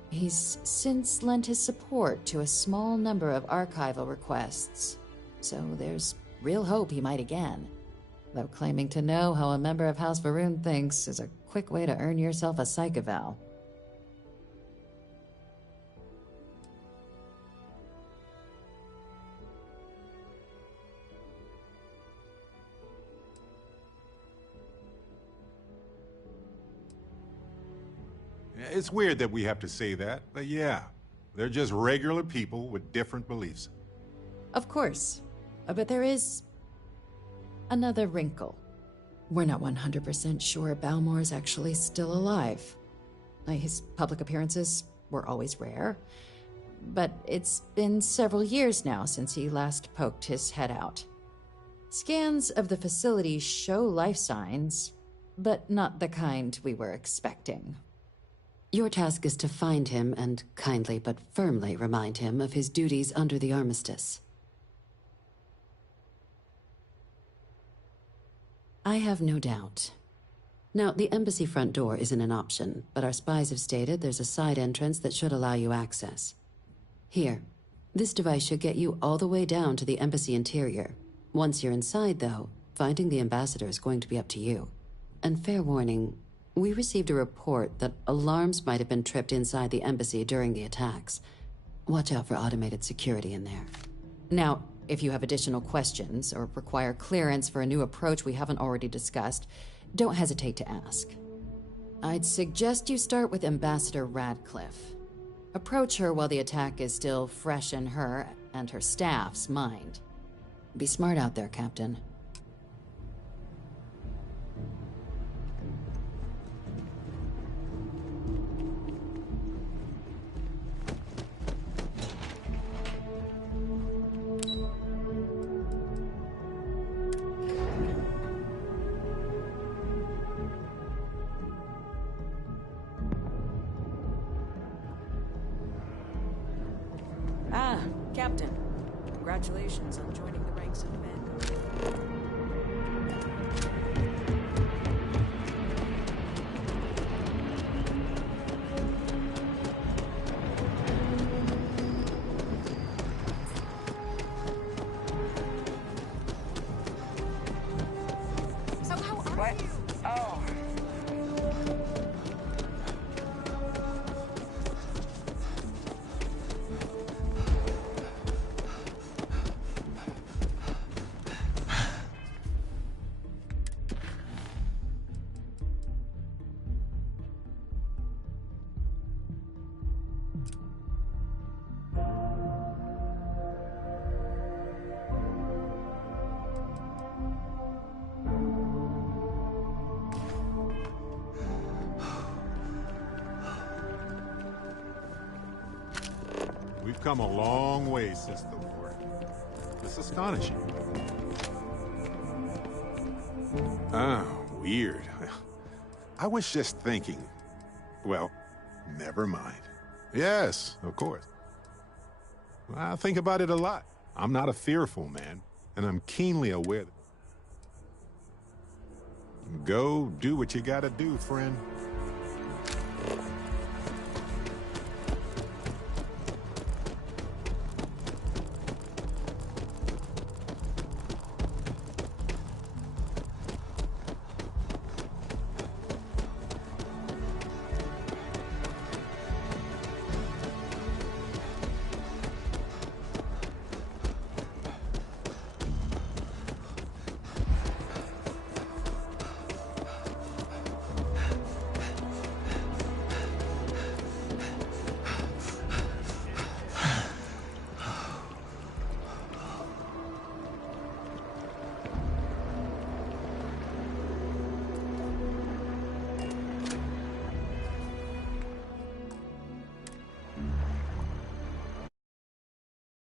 He's since lent his support to a small number of archival requests, so there's real hope he might again. Though claiming to know how a member of House Varun thinks is a quick way to earn yourself a psych eval. It's weird that we have to say that, but yeah, they're just regular people with different beliefs. Of course, but there is another wrinkle. We're not 100% sure Balmore's actually still alive. His public appearances were always rare, but it's been several years now since he last poked his head out. Scans of the facility show life signs, but not the kind we were expecting. Your task is to find him and kindly but firmly remind him of his duties under the armistice. I have no doubt. Now, the embassy front door isn't an option, but our spies have stated there's a side entrance that should allow you access. Here, this device should get you all the way down to the embassy interior. Once you're inside, though, finding the ambassador is going to be up to you. And fair warning, we received a report that alarms might have been tripped inside the embassy during the attacks. Watch out for automated security in there. Now, if you have additional questions or require clearance for a new approach we haven't already discussed, don't hesitate to ask. I'd suggest you start with Ambassador Radcliffe. Approach her while the attack is still fresh in her and her staff's mind. Be smart out there, Captain. Ah, Captain. Congratulations on joining the ranks of men. So how are you? Oh. We've come a long way since the war. It's astonishing. Ah, weird. I was just thinking. Well, never mind. Yes, of course. I think about it a lot. I'm not a fearful man, and I'm keenly aware that... Go do what you gotta do, friend.